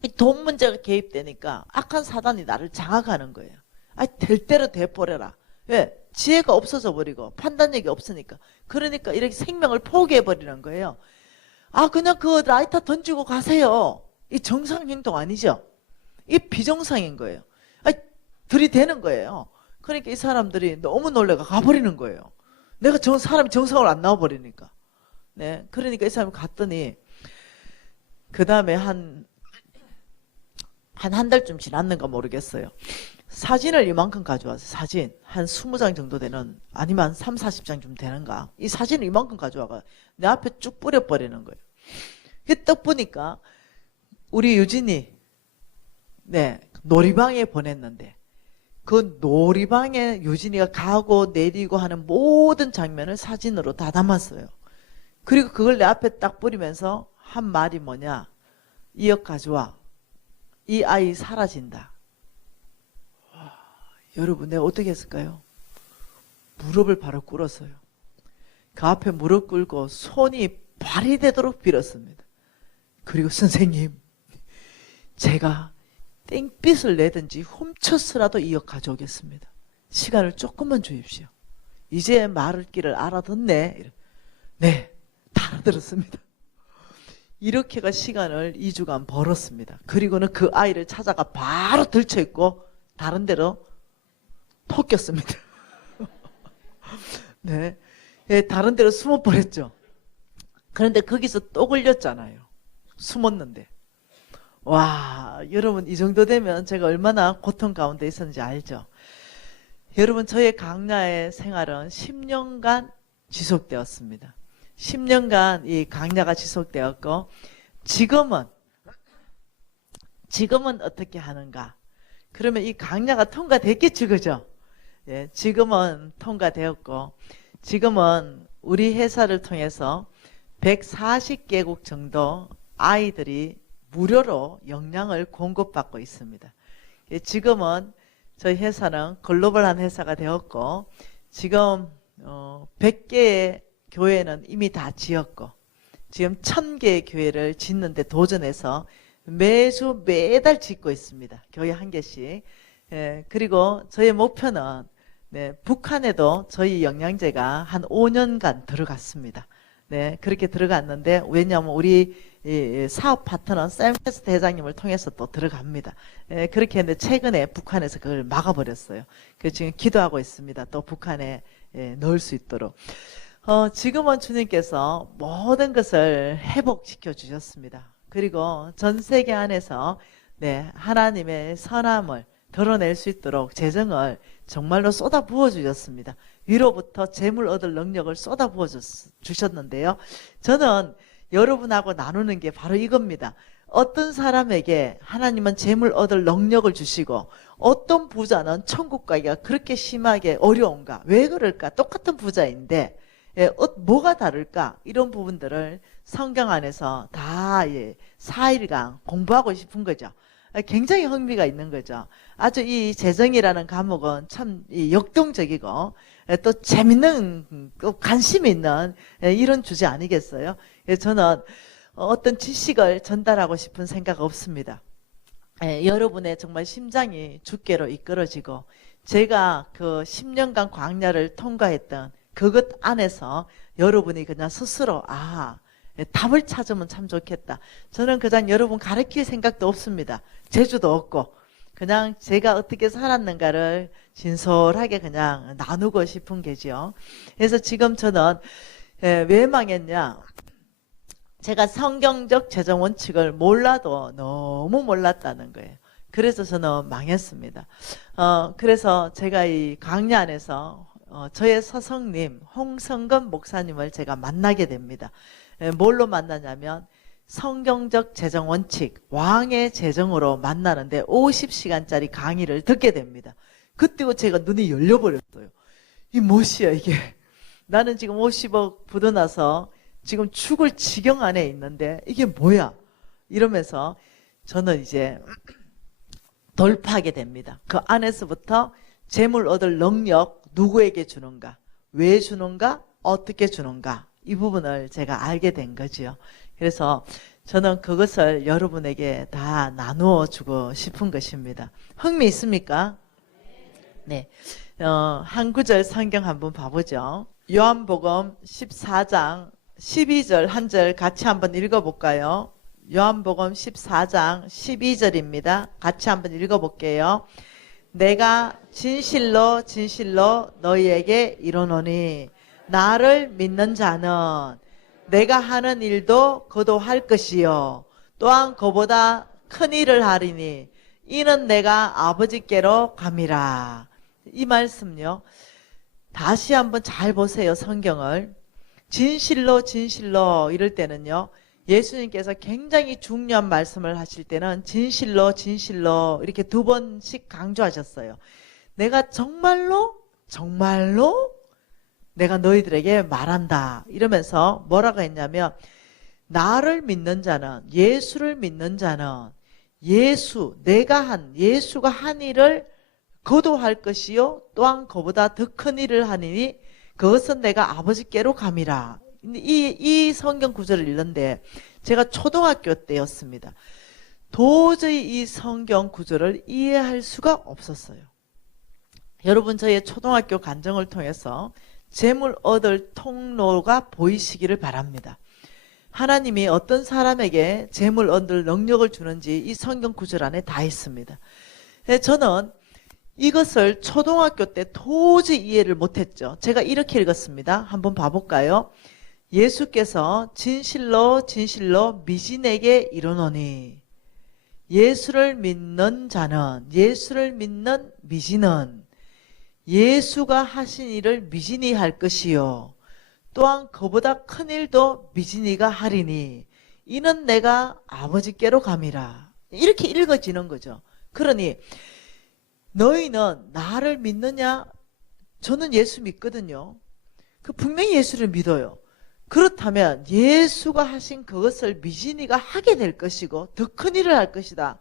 이 돈 문제가 개입되니까 악한 사단이 나를 장악하는 거예요. 될 대로 돼버려라. 왜? 지혜가 없어져 버리고 판단력이 없으니까. 그러니까 이렇게 생명을 포기해버리는 거예요. 그냥 그 라이터 던지고 가세요. 이 정상 행동 아니죠? 이 비정상인 거예요. 들이대는 거예요. 그러니까 이 사람들이 너무 놀래가 가버리는 거예요. 내가 사람이 정상으로 안 나와버리니까. 네. 그러니까 이 사람이 갔더니 그 다음에 한 달쯤 지났는가 모르겠어요. 사진을 이만큼 가져와서 사진 한 20장 정도 되는 아니면 한 3, 40장 좀 되는가 이 사진을 이만큼 가져와가 내 앞에 쭉 뿌려버리는 거예요. 딱 보니까 우리 유진이 네 놀이방에 보냈는데 그 놀이방에 유진이가 가고 내리고 하는 모든 장면을 사진으로 다 담았어요. 그리고 그걸 내 앞에 딱 뿌리면서 한 말이 뭐냐, 이억 가져와, 이 아이 사라진다. 와, 여러분 내가 어떻게 했을까요? 무릎을 바로 꿇었어요. 그 앞에 무릎 꿇고 손이 발이 되도록 빌었습니다. 그리고 선생님, 제가 땡빛을 내든지 훔쳐서라도 이억 가져오겠습니다. 시간을 조금만 주십시오. 이제 말을 길을 알아듣네. 네, 다 알아들었습니다. 이렇게가 시간을 2주간 벌었습니다. 그리고는 그 아이를 찾아가 바로 들쳐있고 다른 데로 토꼈습니다. 네, 다른 데로 숨어버렸죠. 그런데 거기서 또 걸렸잖아요. 숨었는데. 와, 여러분 이 정도 되면 제가 얼마나 고통 가운데 있었는지 알죠? 여러분 저의 강야의 생활은 10년간 지속되었습니다. 10년간 이 강야가 지속되었고 지금은 어떻게 하는가? 그러면 이 강야가 통과됐겠죠, 그죠? 예, 지금은 통과되었고 지금은 우리 회사를 통해서 140개국 정도 아이들이 무료로 영양을 공급받고 있습니다. 지금은 저희 회사는 글로벌한 회사가 되었고 지금 100개의 교회는 이미 다 지었고 지금 1000개의 교회를 짓는데 도전해서 매달 짓고 있습니다. 교회 한 개씩. 그리고 저희 목표는 북한에도 저희 영양제가 한 5년간 들어갔습니다. 네, 그렇게 들어갔는데 왜냐하면 우리 사업 파트너 샘캐스트 회장님을 통해서 또 들어갑니다. 그렇게 했는데 최근에 북한에서 그걸 막아버렸어요. 그래서 지금 기도하고 있습니다. 또 북한에 넣을 수 있도록. 지금은 주님께서 모든 것을 회복시켜 주셨습니다. 그리고 전 세계 안에서 하나님의 선함을 드러낼 수 있도록 재정을 정말로 쏟아 부어 주셨습니다. 위로부터 재물 얻을 능력을 쏟아 부어 주셨는데요. 저는 여러분하고 나누는 게 바로 이겁니다. 어떤 사람에게 하나님은 재물 얻을 능력을 주시고 어떤 부자는 천국 가기가 그렇게 심하게 어려운가? 왜 그럴까? 똑같은 부자인데 뭐가 다를까? 이런 부분들을 성경 안에서 다 4일간 공부하고 싶은 거죠. 굉장히 흥미가 있는 거죠. 아주 이 재정이라는 과목은 참 역동적이고 또 재밌는 또 관심 있는 이런 주제 아니겠어요? 저는 어떤 지식을 전달하고 싶은 생각 없습니다. 여러분의 정말 심장이 주께로 이끌어지고 제가 그 10년간 광야를 통과했던 그것 안에서 여러분이 그냥 스스로 답을 찾으면 참 좋겠다. 저는 그냥 여러분 가르칠 생각도 없습니다. 재주도 없고 그냥 제가 어떻게 살았는가를 진솔하게 그냥 나누고 싶은 게죠. 그래서 지금 저는 왜 망했냐? 제가 성경적 재정 원칙을 몰라도 너무 몰랐다는 거예요. 그래서 저는 망했습니다. 그래서 제가 이 강야 안에서 저의 서성님 홍성건 목사님을 제가 만나게 됩니다. 뭘로 만나냐면 성경적 재정 원칙 왕의 재정으로 만나는데 50시간짜리 강의를 듣게 됩니다. 그때 제가 눈이 열려버렸어요. 이 무엇이야 이게. 나는 지금 50억 부도나서 지금 죽을 지경 안에 있는데 이게 뭐야 이러면서 저는 이제 돌파하게 됩니다. 그 안에서부터 재물 얻을 능력 누구에게 주는가, 왜 주는가, 어떻게 주는가 이 부분을 제가 알게 된 거죠. 그래서 저는 그것을 여러분에게 다 나누어 주고 싶은 것입니다. 흥미 있습니까? 네. 한 구절 성경 한번 봐보죠. 요한복음 14장 12절 한 절 같이 한번 읽어볼까요? 요한복음 14장 12절입니다. 같이 한번 읽어볼게요. 내가 진실로 진실로 너희에게 이르노니 나를 믿는 자는 내가 하는 일도 그도 할 것이요 또한 그보다 큰 일을 하리니 이는 내가 아버지께로 감이라. 이 말씀요. 다시 한번 잘 보세요. 성경을. 진실로 진실로 이럴 때는요. 예수님께서 굉장히 중요한 말씀을 하실 때는 진실로 진실로 이렇게 두 번씩 강조하셨어요. 내가 정말로 정말로 내가 너희들에게 말한다. 이러면서 뭐라고 했냐면 나를 믿는 자는 예수를 믿는 자는 예수가 한 일을 거두할 것이요 또한 그보다 더 큰 일을 하니니 그것은 내가 아버지께로 감이라. 이 성경 구절을 읽는데 제가 초등학교 때였습니다. 도저히 이 성경 구절을 이해할 수가 없었어요. 여러분 저의 초등학교 간증을 통해서 재물 얻을 통로가 보이시기를 바랍니다. 하나님이 어떤 사람에게 재물 얻을 능력을 주는지 이 성경 구절 안에 다 있습니다. 저는 이것을 초등학교 때 도저히 이해를 못했죠. 제가 이렇게 읽었습니다. 한번 봐볼까요? 예수께서 진실로 진실로 미진에게 이르노니 예수를 믿는 자는 예수를 믿는 미진은 예수가 하신 일을 미진이 할 것이요 또한 그보다 큰 일도 미진이가 하리니 이는 내가 아버지께로 감이라. 이렇게 읽어지는 거죠. 그러니 너희는 나를 믿느냐? 저는 예수 믿거든요. 분명히 예수를 믿어요. 그렇다면 예수가 하신 그것을 미진이가 하게 될 것이고 더 큰 일을 할 것이다.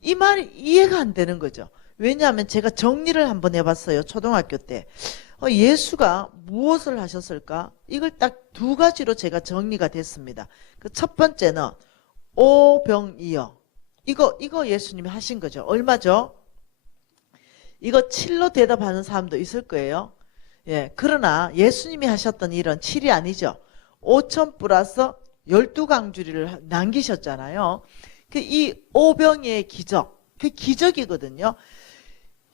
이 말이 이해가 안 되는 거죠. 왜냐하면 제가 정리를 한번 해봤어요. 초등학교 때. 예수가 무엇을 하셨을까? 이걸 딱 두 가지로 제가 정리가 됐습니다. 그 첫 번째는 오병이어. 이거 예수님이 하신 거죠. 얼마죠? 이거 7로 대답하는 사람도 있을 거예요. 예, 그러나 예수님이 하셨던 일은 7이 아니죠. 5천 플러스 12강주리를 남기셨잖아요. 이 오병이의 기적, 그 기적이거든요.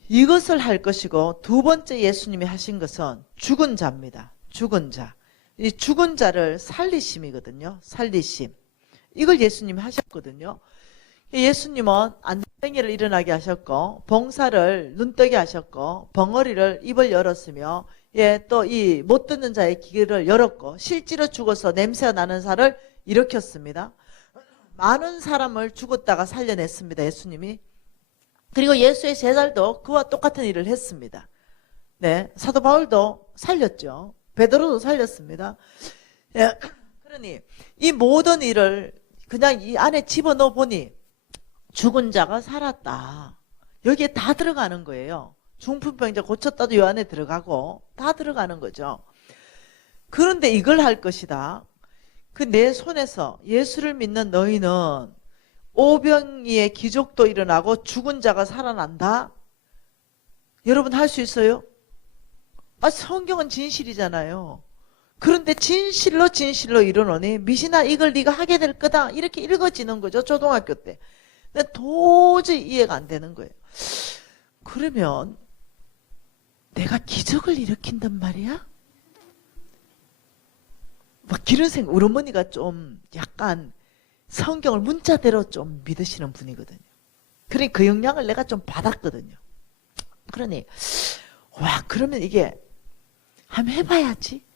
이것을 할 것이고 두 번째 예수님이 하신 것은 죽은 자입니다. 죽은 자. 이 죽은 자를 살리심이거든요. 살리심. 이걸 예수님이 하셨거든요. 예수님은 안전뱅이를 일어나게 하셨고 봉사를 눈뜨게 하셨고 벙어리를 입을 열었으며 또 이 못 듣는 자의 귀를 열었고 실제로 죽어서 냄새가 나는 살을 일으켰습니다. 많은 사람을 죽었다가 살려냈습니다. 예수님이. 그리고 예수의 제자들도 그와 똑같은 일을 했습니다. 네, 사도 바울도 살렸죠. 베드로도 살렸습니다. 예, 그러니 이 모든 일을 그냥 이 안에 집어넣어 보니 죽은 자가 살았다. 여기에 다 들어가는 거예요. 중풍병자 고쳤다도 이 안에 들어가고 다 들어가는 거죠. 그런데 이걸 할 것이다. 내 손에서 예수를 믿는 너희는 오병이의 기적도 일어나고 죽은 자가 살아난다? 여러분 할 수 있어요? 성경은 진실이잖아요. 그런데 진실로 진실로 이르노니 미신아 이걸 네가 하게 될 거다. 이렇게 읽어지는 거죠. 초등학교 때. 근데 도저히 이해가 안 되는 거예요. 그러면 내가 기적을 일으킨단 말이야? 이런 생각. 우리 어머니가 좀 약간 성경을 문자대로 좀 믿으시는 분이거든요. 그러니 그 영향을 내가 좀 받았거든요. 그러니 그러면 이게 한번 해봐야지.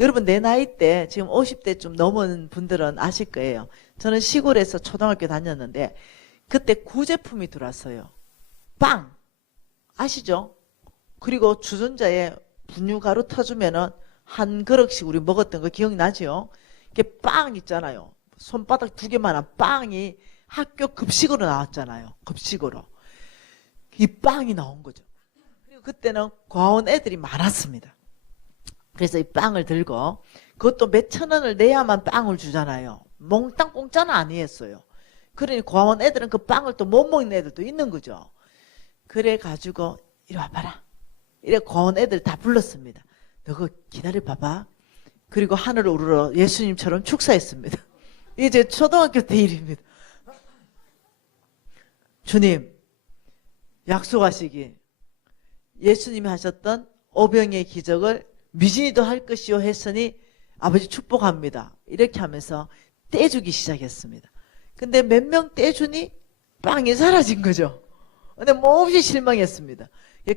여러분 내 나이 때 지금 50대 좀 넘은 분들은 아실 거예요. 저는 시골에서 초등학교 다녔는데 그때 구제품이 들어왔어요. 빵 아시죠? 그리고 주전자에 분유가루 터주면은 한 그릇씩 우리 먹었던 거 기억나죠? 이게 빵 있잖아요. 손바닥 2개만한 빵이 학교 급식으로 나왔잖아요. 급식으로. 이 빵이 나온 거죠. 그리고 그때는 과원 애들이 많았습니다. 그래서 이 빵을 들고 그것도 몇천 원을 내야만 빵을 주잖아요. 몽땅 공짜는 아니었어요. 그러니 과원 애들은 그 빵을 또 못 먹는 애들도 있는 거죠. 그래가지고 이리 와봐라. 이래 과원 애들 다 불렀습니다. 너 그거 기다려 봐봐. 그리고 하늘을 우러러 예수님처럼 축사했습니다. 이제 초등학교 때 일입니다. 주님 약속하시기 예수님이 하셨던 오병의 기적을 미진이도 할 것이요 했으니 아버지 축복합니다. 이렇게 하면서 떼주기 시작했습니다. 근데 몇 명 떼주니 빵이 사라진 거죠. 근데 몹시 실망했습니다.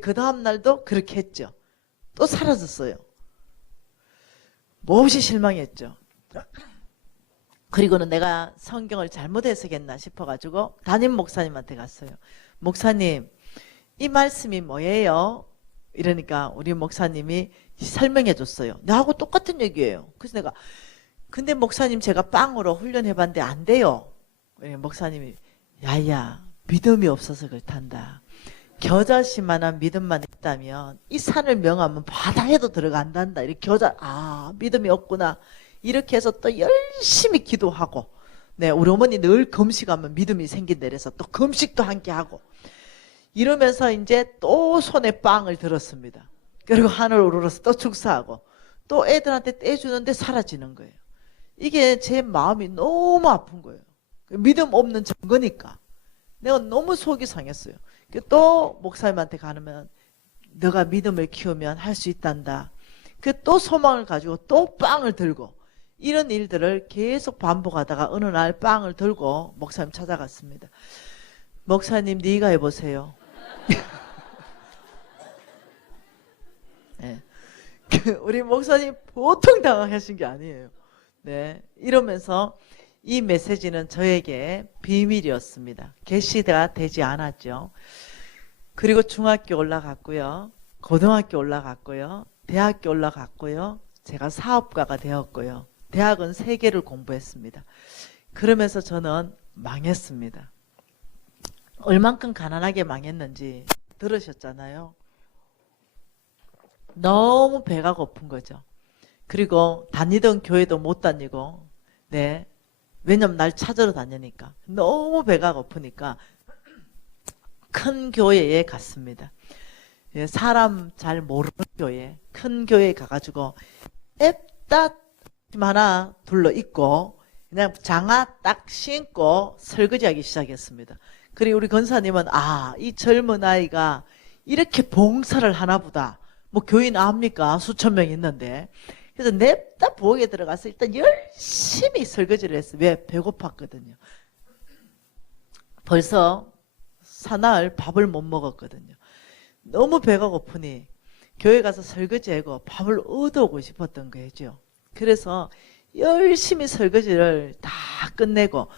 그 다음 날도 그렇게 했죠. 또 사라졌어요. 몹시 실망했죠. 그리고는 내가 성경을 잘못 해석했나 싶어가지고 담임 목사님한테 갔어요. 목사님, 이 말씀이 뭐예요? 이러니까 우리 목사님이 설명해 줬어요. 나하고 똑같은 얘기예요. 그래서 내가 근데 목사님 제가 빵으로 훈련해봤는데 안 돼요. 목사님이 야야 믿음이 없어서 그렇단다. 겨자씨만한 믿음만 있다면 이 산을 명하면 바다에도 들어간단다. 이렇게 믿음이 없구나. 이렇게 해서 또 열심히 기도하고, 네, 우리 어머니 늘 금식하면 믿음이 생긴다 그래서 또 금식도 함께 하고, 이러면서 이제 또 손에 빵을 들었습니다. 그리고 하늘 우러러서 또 축사하고, 또 애들한테 떼주는데 사라지는 거예요. 이게 제 마음이 너무 아픈 거예요. 믿음 없는 증거니까. 내가 너무 속이 상했어요. 또 목사님한테 가면 너가 믿음을 키우면 할 수 있단다. 또 소망을 가지고 또 빵을 들고 이런 일들을 계속 반복하다가 어느 날 빵을 들고 목사님 찾아갔습니다. 목사님 네가 해보세요. 네. 우리 목사님 보통 당황하신 게 아니에요. 네, 이러면서 이 메시지는 저에게 비밀이었습니다. 계시가 되지 않았죠. 그리고 중학교 올라갔고요. 고등학교 올라갔고요. 대학교 올라갔고요. 제가 사업가가 되었고요. 대학은 3개를 공부했습니다. 그러면서 저는 망했습니다. 얼만큼 가난하게 망했는지 들으셨잖아요. 너무 배가 고픈 거죠. 그리고 다니던 교회도 못 다니고, 네. 왜냐면 날 찾으러 다니니까. 너무 배가 고프니까 큰 교회에 갔습니다. 사람 잘 모르는 교회, 큰 교회에 가가지고 앱딱 하나 둘러 입고 그냥 장화 딱 신고 설거지하기 시작했습니다. 그리고 우리 권사님은 이 젊은 아이가 이렇게 봉사를 하나 보다. 뭐 교인 압니까? 수천 명 있는데. 그래서 냅다 부엌에 들어가서 일단 열심히 설거지를 했어요. 왜? 배고팠거든요. 벌써 사나흘 밥을 못 먹었거든요. 너무 배가 고프니 교회 가서 설거지하고 밥을 얻어오고 싶었던 거죠. 그래서 열심히 설거지를 다 끝내고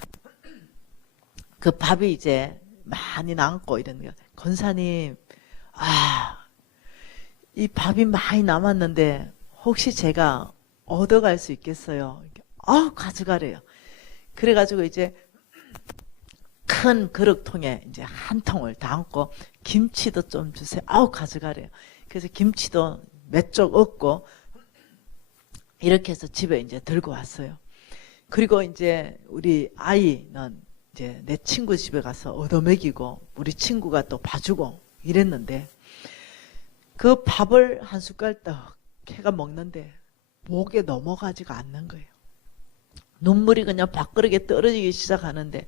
그 밥이 이제 많이 남고 이런 거예요. 권사님, 이 밥이 많이 남았는데 혹시 제가 얻어갈 수 있겠어요? 가져가래요. 그래가지고 이제 큰 그릇통에 이제 한 통을 담고 김치도 좀 주세요. 가져가래요. 그래서 김치도 몇 쪽 얻고 이렇게 해서 집에 이제 들고 왔어요. 그리고 이제 우리 아이는 이제 내 친구 집에 가서 얻어먹이고 우리 친구가 또 봐주고 이랬는데 그 밥을 한 숟갈 떡 해가 먹는데 목에 넘어가지가 않는 거예요. 눈물이 그냥 밥그릇에 떨어지기 시작하는데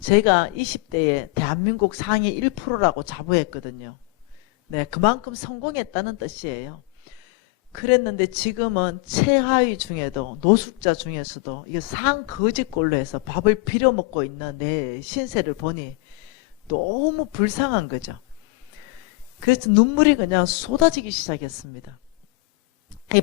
제가 20대에 대한민국 상위 1%라고 자부했거든요. 네, 그만큼 성공했다는 뜻이에요. 그랬는데 지금은 최하위 중에도 노숙자 중에서도 이게 상거지꼴로 해서 밥을 빌어먹고 있는 내 신세를 보니 너무 불쌍한 거죠. 그래서 눈물이 그냥 쏟아지기 시작했습니다.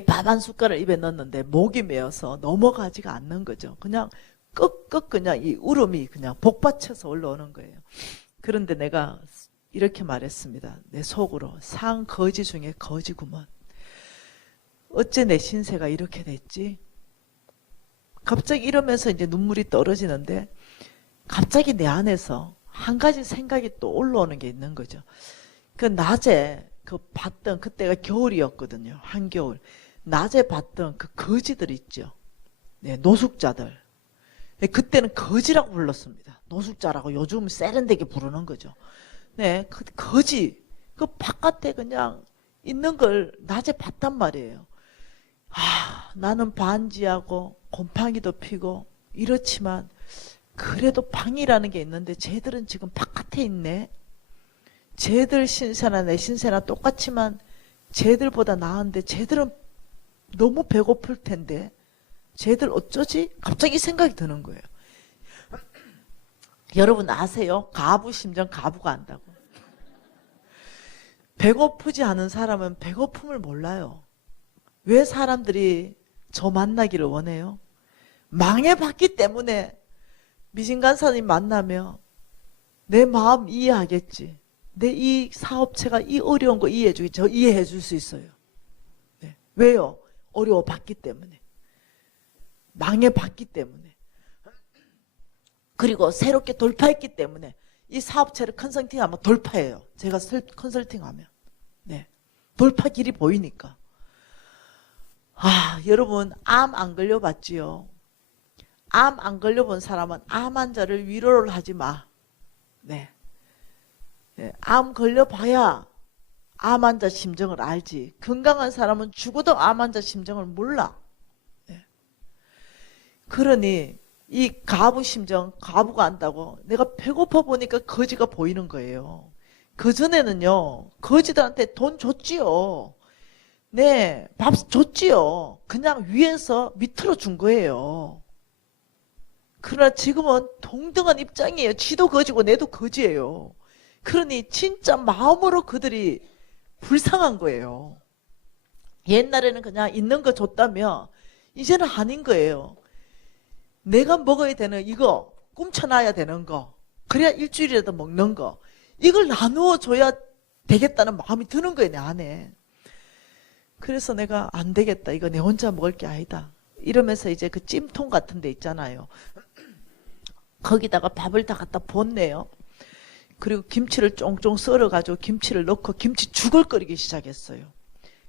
밥 한 숟갈을 입에 넣었는데 목이 메어서 넘어가지가 않는 거죠. 그냥 끄끄 그냥 이 울음이 그냥 복받쳐서 올라오는 거예요. 그런데 내가 이렇게 말했습니다. 내 속으로 상거지 중에 거지구먼. 어째 내 신세가 이렇게 됐지? 갑자기 이러면서 이제 눈물이 떨어지는데 갑자기 내 안에서 한 가지 생각이 또 올라오는 게 있는 거죠. 그 낮에 그 봤던 그때가 겨울이었거든요. 한겨울. 낮에 봤던 그 거지들 있죠. 네, 노숙자들. 그때는 거지라고 불렀습니다. 노숙자라고 요즘 세련되게 부르는 거죠. 네, 그 거지. 그 바깥에 그냥 있는 걸 낮에 봤단 말이에요. 나는 반지하고 곰팡이도 피고 이렇지만 그래도 방이라는 게 있는데 쟤들은 지금 바깥에 있네. 쟤들 신세나 내 신세나 똑같지만 쟤들보다 나은데 쟤들은 너무 배고플 텐데 쟤들 어쩌지? 갑자기 생각이 드는 거예요. 여러분 아세요? 가부 심정 가부가 안다고. 배고프지 않은 사람은 배고픔을 몰라요. 왜 사람들이 저 만나기를 원해요? 망해봤기 때문에. 미신 간사님 만나면 내 마음 이해하겠지. 내 이 사업체가 이 어려운 거 이해해주기, 저 이해해 줄 수 있어요. 네. 왜요? 어려워봤기 때문에. 망해봤기 때문에. 그리고 새롭게 돌파했기 때문에. 이 사업체를 컨설팅하면 돌파해요. 제가 컨설팅하면. 네. 돌파 길이 보이니까. 아, 여러분, 암 안 걸려봤지요? 암 안 걸려본 사람은 암 환자를 위로를 하지 마. 네. 네. 암 걸려봐야 암 환자 심정을 알지. 건강한 사람은 죽어도 암 환자 심정을 몰라. 네. 그러니 이 가부 심정, 가부가 안다고 내가 배고파 보니까 거지가 보이는 거예요. 그전에는요, 거지들한테 돈 줬지요. 네, 밥 줬지요. 그냥 위에서 밑으로 준 거예요. 그러나 지금은 동등한 입장이에요. 지도 거지고 내도 거지예요. 그러니 진짜 마음으로 그들이 불쌍한 거예요. 옛날에는 그냥 있는 거 줬다면 이제는 아닌 거예요. 내가 먹어야 되는 이거, 꿈쳐놔야 되는 거, 그래야 일주일이라도 먹는 거, 이걸 나누어 줘야 되겠다는 마음이 드는 거예요, 내 안에. 그래서 내가 안 되겠다. 이거 내 혼자 먹을 게 아니다. 이러면서 이제 그 찜통 같은 데 있잖아요. 거기다가 밥을 다 갖다 붓네요. 그리고 김치를 쫑쫑 썰어가지고 김치를 넣고 김치죽을 끓이기 시작했어요.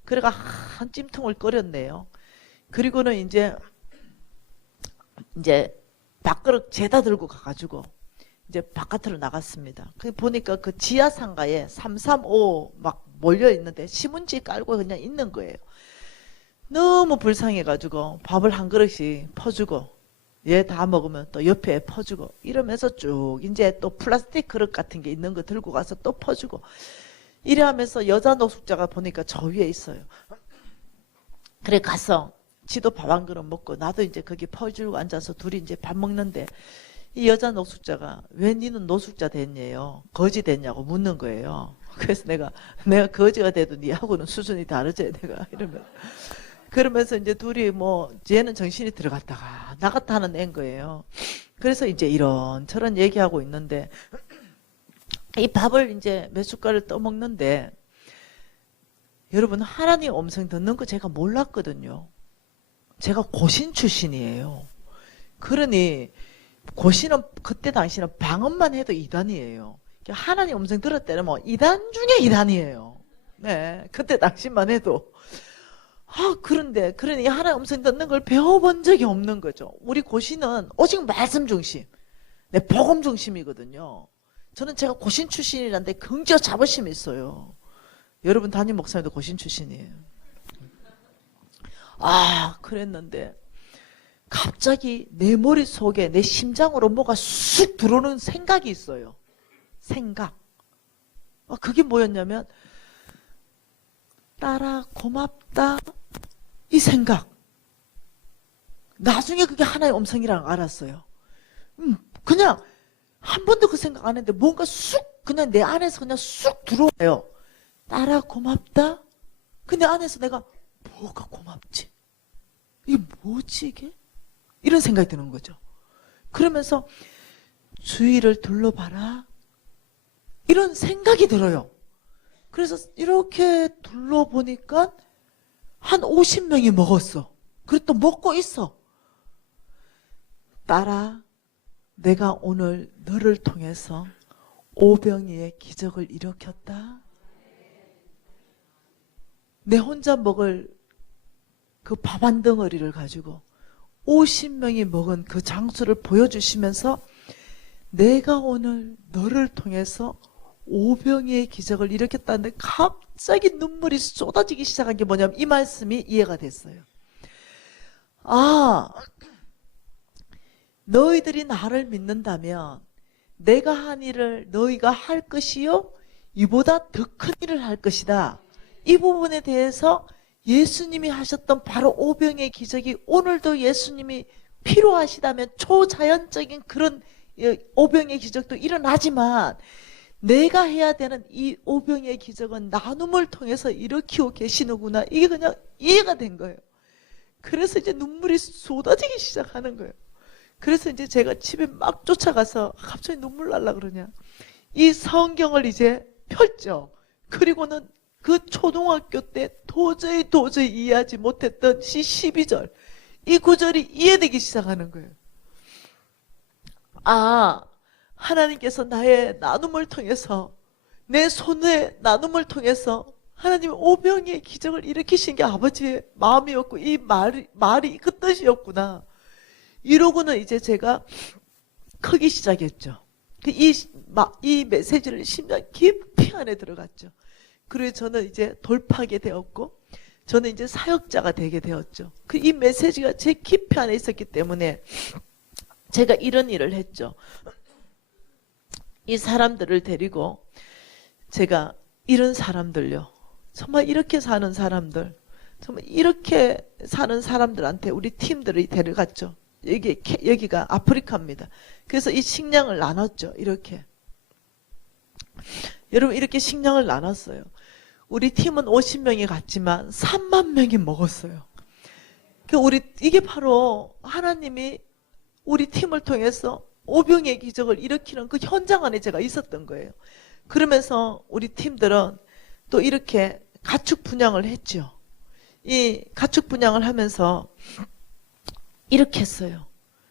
그래가 한 찜통을 끓였네요. 그리고는 이제 밥그릇 재다 들고 가가지고 이제 바깥으로 나갔습니다. 보니까 그 지하 상가에 335 막 몰려 있는데 신문지 깔고 그냥 있는 거예요. 너무 불쌍해가지고 밥을 한 그릇씩 퍼주고 얘 다 먹으면 또 옆에 퍼주고 이러면서 쭉 이제 또 플라스틱 그릇 같은 게 있는 거 들고 가서 또 퍼주고 이래 하면서 여자 노숙자가 보니까 저 위에 있어요. 그래 가서 지도 밥 한 그릇 먹고 나도 이제 거기 퍼주고 앉아서 둘이 이제 밥 먹는데 이 여자 노숙자가 왜 니는 노숙자 됐냐요? 거지 됐냐고 묻는 거예요. 그래서 내가 거지가 돼도 니하고는 수준이 다르지 내가 이러면. 그러면서 이제 둘이 뭐 쟤는 정신이 들어갔다가 나갔다 하는 애인 거예요. 그래서 이제 이런저런 얘기하고 있는데 이 밥을 이제 몇 숟갈을 떠먹는데 여러분 하나님 음성 듣는 거 제가 몰랐거든요. 제가 고신 출신이에요. 그러니 고신은 그때 당시는 방언만 해도 이단이에요. 하나님 음성 들었다면 뭐 이단 중에 이단이에요. 네, 그때 당시만 해도. 그런데 그러니 하나님 음성 듣는 걸 배워본 적이 없는 거죠. 우리 고신은 오직 말씀 중심, 네, 복음 중심이거든요. 저는 제가 고신 출신이란데 긍지와 자부심이 있어요. 여러분 담임 목사님도 고신 출신이에요. 그랬는데 갑자기 내 머릿속에 내 심장으로 뭐가 쑥 들어오는 생각이 있어요. 생각. 그게 뭐였냐면 딸아 고맙다 이 생각. 나중에 그게 하나의 음성이라는 걸 알았어요. 그냥 한 번도 그 생각 안 했는데 뭔가 쑥 그냥 내 안에서 그냥 쑥 들어와요. 딸아 고맙다. 근데 안에서 내가 뭐가 고맙지? 이게 뭐지 이게? 이런 생각이 드는 거죠. 그러면서 주위를 둘러봐라. 이런 생각이 들어요. 그래서 이렇게 둘러보니까 한 50명이 먹었어. 그리고 또 먹고 있어. 딸아, 내가 오늘 너를 통해서 오병이의 기적을 일으켰다. 내 혼자 먹을 그 밥 한 덩어리를 가지고 50명이 먹은 그 장수를 보여주시면서 내가 오늘 너를 통해서 오병이의 기적을 일으켰다는데 갑자기 눈물이 쏟아지기 시작한 게 뭐냐면 이 말씀이 이해가 됐어요. 너희들이 나를 믿는다면 내가 한 일을 너희가 할 것이요 이보다 더 큰 일을 할 것이다. 이 부분에 대해서 예수님이 하셨던 바로 오병의 기적이 오늘도 예수님이 필요하시다면 초자연적인 그런 오병의 기적도 일어나지만 내가 해야 되는 이 오병의 기적은 나눔을 통해서 일으키고 계시는구나. 이게 그냥 이해가 된 거예요. 그래서 이제 눈물이 쏟아지기 시작하는 거예요. 그래서 이제 제가 집에 막 쫓아가서 갑자기 눈물 날라 그러냐. 이 성경을 이제 펼죠. 그리고는 그 초등학교 때 도저히 이해하지 못했던 시 12절. 이 구절이 이해되기 시작하는 거예요. 아, 하나님께서 나의 나눔을 통해서, 내 손의 나눔을 통해서 하나님의 오병이의 기적을 일으키신 게 아버지의 마음이었고 이 말이 그 뜻이었구나. 이러고는 이제 제가 크기 시작했죠. 이 메시지를 심장 깊이 안에 들어갔죠. 그리고 저는 이제 돌파하게 되었고 저는 이제 사역자가 되게 되었죠. 이 메시지가 제 깊이 안에 있었기 때문에 제가 이런 일을 했죠. 이 사람들을 데리고 제가 이런 사람들요. 정말 이렇게 사는 사람들, 정말 이렇게 사는 사람들한테 우리 팀들이 데려갔죠. 여기가 아프리카입니다. 그래서 이 식량을 나눴죠. 이렇게. 여러분 이렇게 식량을 나눴어요. 우리 팀은 50명이 갔지만 3만 명이 먹었어요. 이게 바로 하나님이 우리 팀을 통해서 오병의 기적을 일으키는 그 현장 안에 제가 있었던 거예요. 그러면서 우리 팀들은 또 이렇게 가축 분양을 했죠. 이 가축 분양을 하면서 이렇게 했어요.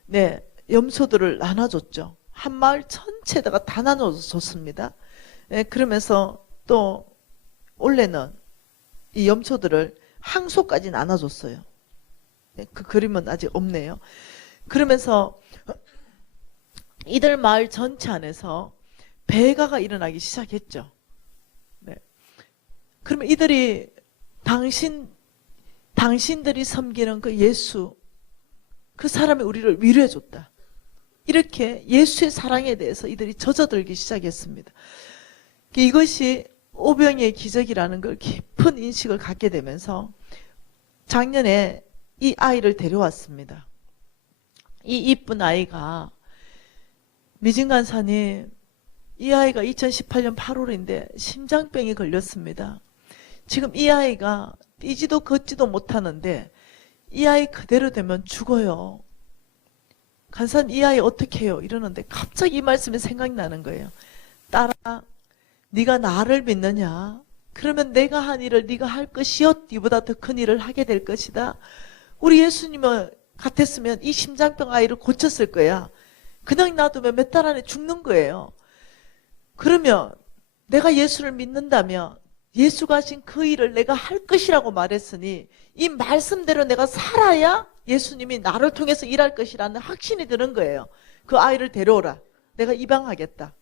네, 염소들을 나눠줬죠. 한 마을 전체에다가 다 나눠줬습니다. 네, 그러면서 또 원래는 이 염소들을 항소까지 나눠줬어요. 네, 그 그림은 아직 없네요. 그러면서 이들 마을 전체 안에서 배가가 일어나기 시작했죠. 네. 그러면 이들이 당신들이 섬기는 그 예수, 그 사람이 우리를 위로해줬다. 이렇게 예수의 사랑에 대해서 이들이 젖어들기 시작했습니다. 이것이 오병이의 기적이라는 걸 깊은 인식을 갖게 되면서 작년에 이 아이를 데려왔습니다. 이 이쁜 아이가 미진간사님, 이 아이가 2018년 8월인데 심장병이 걸렸습니다. 지금 이 아이가 뛰지도 걷지도 못하는데 이 아이 그대로 되면 죽어요. 간사님 이 아이 어떻게 해요? 이러는데 갑자기 이 말씀이 생각나는 거예요. 딸아, 네가 나를 믿느냐? 그러면 내가 한 일을 네가 할 것이요 네보다 더 큰 일을 하게 될 것이다. 우리 예수님을 같았으면 이 심장병 아이를 고쳤을 거야. 그냥 놔두면 몇 달 안에 죽는 거예요. 그러면 내가 예수를 믿는다면 예수가 하신 그 일을 내가 할 것이라고 말했으니 이 말씀대로 내가 살아야 예수님이 나를 통해서 일할 것이라는 확신이 드는 거예요. 그 아이를 데려오라. 내가 입양하겠다.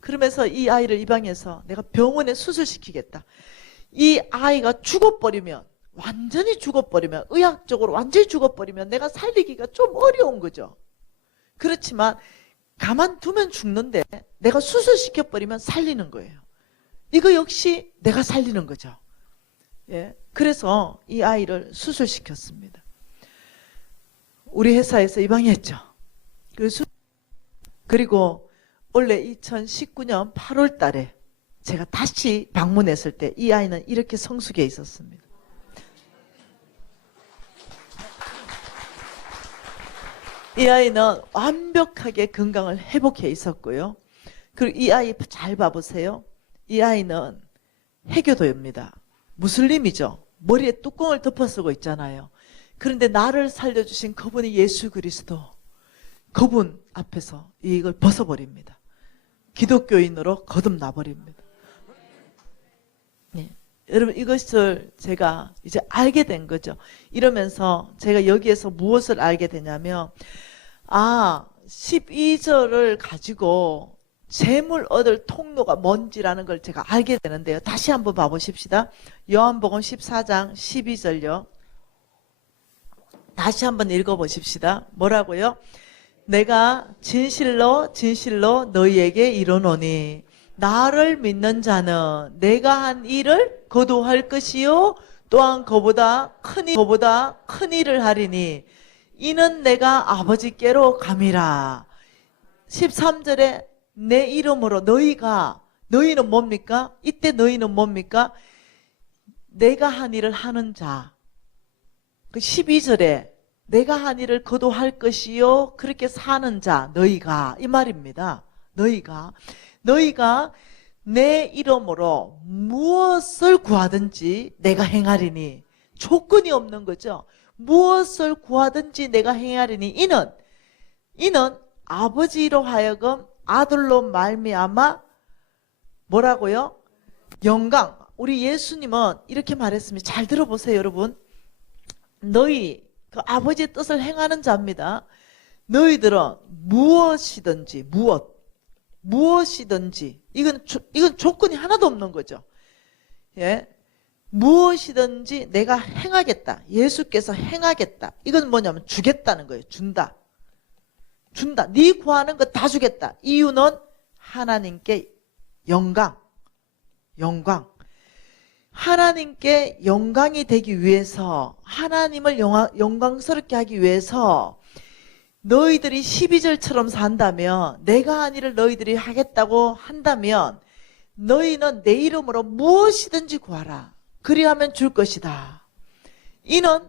그러면서 이 아이를 입양해서 내가 병원에 수술시키겠다. 이 아이가 죽어버리면, 완전히 죽어버리면, 의학적으로 완전히 죽어버리면 내가 살리기가 좀 어려운 거죠. 그렇지만 가만두면 죽는데 내가 수술시켜버리면 살리는 거예요. 이거 역시 내가 살리는 거죠. 예, 그래서 이 아이를 수술시켰습니다. 우리 회사에서 입양했죠. 그리고 원래 2019년 8월 달에 제가 다시 방문했을 때 이 아이는 이렇게 성숙해 있었습니다. 이 아이는 완벽하게 건강을 회복해 있었고요. 그리고 이 아이 잘 봐보세요. 이 아이는 해교도입니다. 무슬림이죠. 머리에 뚜껑을 덮어 쓰고 있잖아요. 그런데 나를 살려주신 그분이 예수 그리스도, 그분 앞에서 이걸 벗어버립니다. 기독교인으로 거듭나버립니다. 네. 여러분 이것을 제가 이제 알게 된 거죠. 이러면서 제가 여기에서 무엇을 알게 되냐면 12절을 가지고 재물 얻을 통로가 뭔지라는 걸 제가 알게 되는데요. 다시 한번 봐보십시다. 요한복음 14장 12절요. 다시 한번 읽어보십시다. 뭐라고요? 내가 진실로 진실로 너희에게 이르노니 나를 믿는 자는 내가 한 일을 거두할 것이요 또한 그보다 큰 일을 하리니 이는 내가 아버지께로 감이라. 13절에 내 이름으로 너희가 너희는 뭡니까? 이때 너희는 뭡니까? 내가 한 일을 하는 자. 그 12절에 내가 한 일을 거두할 것이요 그렇게 사는 자 너희가 이 말입니다. 너희가 내 이름으로 무엇을 구하든지 내가 행하리니. 조건이 없는 거죠. 무엇을 구하든지 내가 행하리니. 이는 아버지로 하여금 아들로 말미암아 뭐라고요? 영광. 우리 예수님은 이렇게 말했습니다. 잘 들어보세요, 여러분. 너희 그 아버지의 뜻을 행하는 자입니다. 너희들은 무엇이든지 이건 조건이 하나도 없는 거죠. 예, 무엇이든지 내가 행하겠다. 예수께서 행하겠다. 이건 뭐냐면 주겠다는 거예요. 준다. 네 구하는 거 다 주겠다. 이유는 하나님께 영광. 하나님께 영광이 되기 위해서, 하나님을 영광스럽게 하기 위해서 너희들이 12절처럼 산다면, 내가 한 일을 너희들이 하겠다고 한다면 너희는 내 이름으로 무엇이든지 구하라. 그리하면 줄 것이다. 이는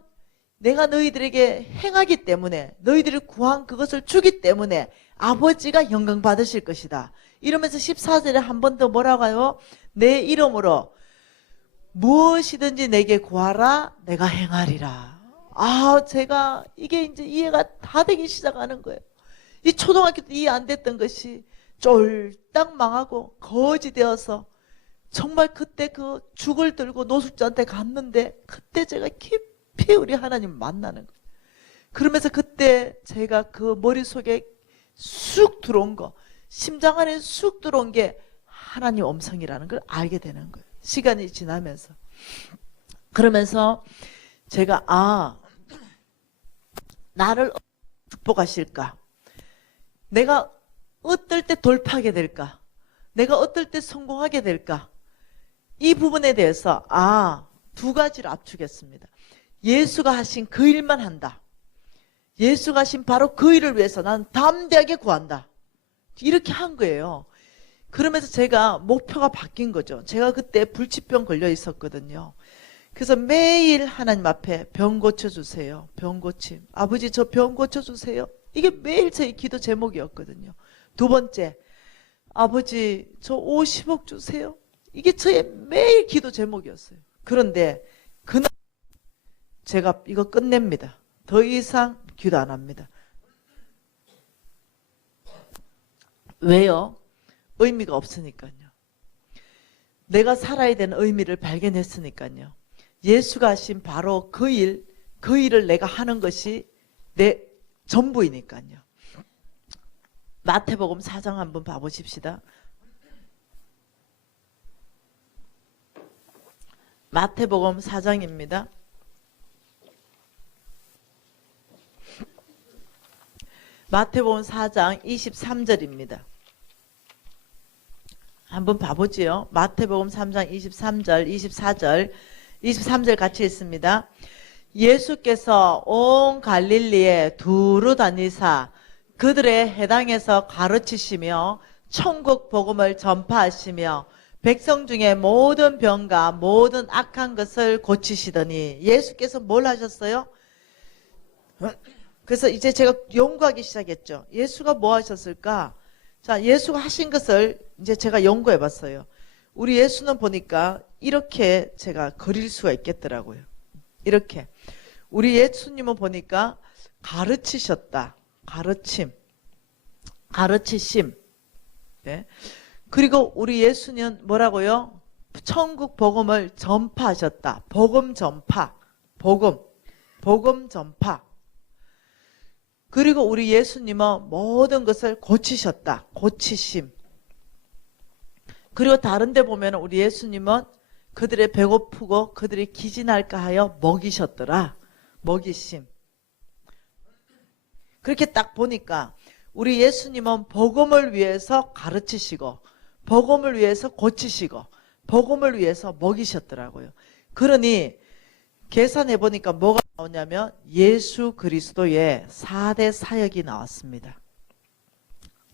내가 너희들에게 행하기 때문에, 너희들이 구한 그것을 주기 때문에 아버지가 영광 받으실 것이다. 이러면서 14절에 한 번 더 뭐라고 해요? 내 이름으로 무엇이든지 내게 구하라. 내가 행하리라. 제가 이게 이제 이해가 다 되기 시작하는 거예요. 이 초등학교 때 이해 안 됐던 것이 쫄딱 망하고 거지 되어서 정말 그때 그 죽을 들고 노숙자한테 갔는데, 그때 제가 깊이 우리 하나님 만나는 거예요. 그러면서 그때 제가 그 머릿속에 쑥 들어온 거, 심장 안에 쑥 들어온 게 하나님 음성이라는 걸 알게 되는 거예요. 시간이 지나면서. 그러면서 제가 나를 축복하실까? 내가 어떨 때 돌파하게 될까? 내가 어떨 때 성공하게 될까? 이 부분에 대해서 두 가지를 압축했습니다. 예수가 하신 그 일만 한다. 예수가 하신 바로 그 일을 위해서 나는 담대하게 구한다. 이렇게 한 거예요. 그러면서 제가 목표가 바뀐 거죠. 제가 그때 불치병 걸려 있었거든요. 그래서 매일 하나님 앞에 병 고쳐주세요. 병 고침. 아버지 저 병 고쳐주세요. 이게 매일 제 기도 제목이었거든요. 두 번째, 아버지 저 50억 주세요. 이게 저의 매일 기도 제목이었어요. 그런데 그날 제가 이거 끝냅니다. 더 이상 기도 안 합니다. 왜요? 의미가 없으니까요. 내가 살아야 되는 의미를 발견했으니까요. 예수가 하신 바로 그 일을 내가 하는 것이 내 전부이니까요. 마태복음 4장 한번 봐보십시다. 마태복음 4장입니다. 마태복음 4장 23절입니다. 한번 봐보지요. 마태복음 3장 23절, 24절, 23절 같이 있습니다. 예수께서 온 갈릴리에 두루 다니사 그들의 해당에서 가르치시며 천국 복음을 전파하시며 백성 중에 모든 병과 모든 악한 것을 고치시더니. 예수께서 뭘 하셨어요? 그래서 이제 제가 연구하기 시작했죠. 예수가 뭐 하셨을까? 자, 예수가 하신 것을 이제 제가 연구해 봤어요. 우리 예수는 보니까 이렇게 제가 그릴 수가 있겠더라고요. 이렇게. 우리 예수님은 보니까 가르치셨다. 가르치심. 네. 그리고 우리 예수는 뭐라고요? 천국 복음을 전파하셨다. 복음 전파. 복음 전파. 그리고 우리 예수님은 모든 것을 고치셨다. 고치심. 그리고 다른 데 보면 우리 예수님은 그들의 배고프고 그들이 기진할까 하여 먹이셨더라. 먹이심. 그렇게 딱 보니까 우리 예수님은 복음을 위해서 가르치시고 복음을 위해서 고치시고 복음을 위해서 먹이셨더라고요. 그러니 계산해 보니까 뭐가 나오냐면 예수 그리스도의 4대 사역이 나왔습니다.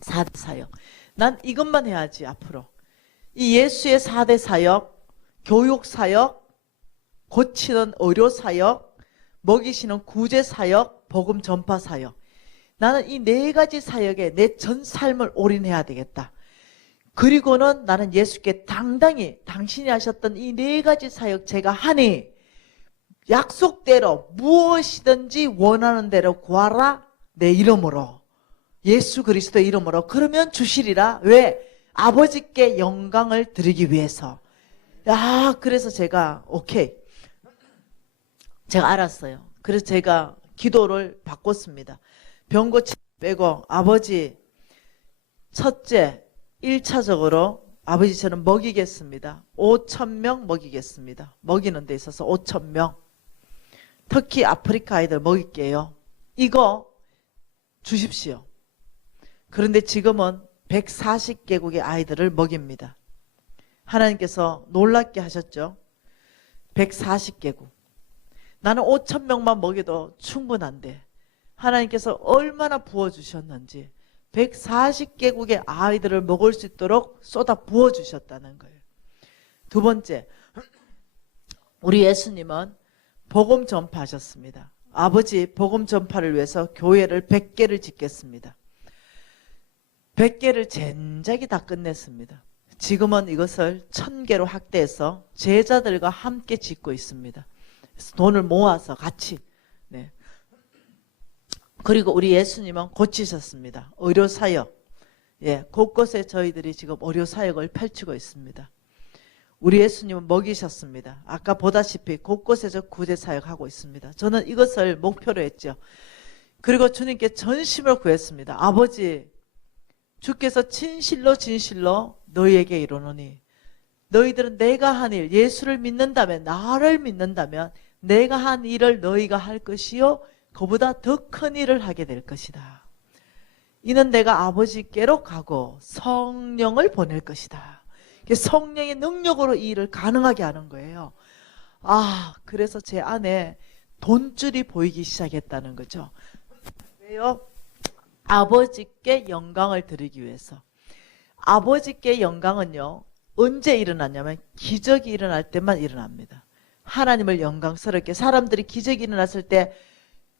4대 사역. 난 이것만 해야지 앞으로. 이 예수의 4대 사역, 교육 사역, 고치는 의료 사역, 먹이시는 구제 사역, 복음 전파 사역. 나는 이 4가지 사역에 내 전 삶을 올인해야 되겠다. 그리고는 나는 예수께 당당히 당신이 하셨던 이 4가지 사역 제가 하니 약속대로 무엇이든지 원하는 대로 구하라. 내 이름으로, 예수 그리스도의 이름으로. 그러면 주시리라. 왜? 아버지께 영광을 드리기 위해서. 그래서 제가 오케이, 제가 알았어요. 그래서 제가 기도를 바꿨습니다. 병 고치 빼고 아버지, 첫째 1차적으로 아버지 저는 먹이겠습니다. 5,000명 먹이겠습니다. 먹이는 데 있어서 5,000명. 특히 아프리카 아이들 먹일게요. 이거 주십시오. 그런데 지금은 140개국의 아이들을 먹입니다. 하나님께서 놀랍게 하셨죠. 140개국. 나는 5,000명만 먹여도 충분한데 하나님께서 얼마나 부어주셨는지 140개국의 아이들을 먹을 수 있도록 쏟아 부어주셨다는 거예요. 두 번째, 우리 예수님은 복음 전파하셨습니다. 아버지, 복음 전파를 위해서 교회를 100개를 짓겠습니다. 100개를 젠작이 다 끝냈습니다. 지금은 이것을 1000개로 확대해서 제자들과 함께 짓고 있습니다. 그래서 돈을 모아서 같이. 네. 그리고 우리 예수님은 고치셨습니다. 의료사역. 예, 곳곳에 저희들이 지금 의료사역을 펼치고 있습니다. 우리 예수님은 먹이셨습니다. 아까 보다시피 곳곳에서 구제사역하고 있습니다. 저는 이것을 목표로 했죠. 그리고 주님께 전심을 구했습니다. 아버지, 주께서 진실로 진실로 너희에게 이르노니 너희들은 내가 한 일, 예수를 믿는다면, 나를 믿는다면 내가 한 일을 너희가 할 것이요 그보다 더 큰 일을 하게 될 것이다. 이는 내가 아버지께로 가고 성령을 보낼 것이다. 성령의 능력으로 이 일을 가능하게 하는 거예요. 그래서 제 안에 돈줄이 보이기 시작했다는 거죠. 왜요? 아버지께 영광을 드리기 위해서. 아버지께 영광은요, 언제 일어나냐면 기적이 일어날 때만 일어납니다. 하나님을 영광스럽게, 사람들이 기적이 일어났을 때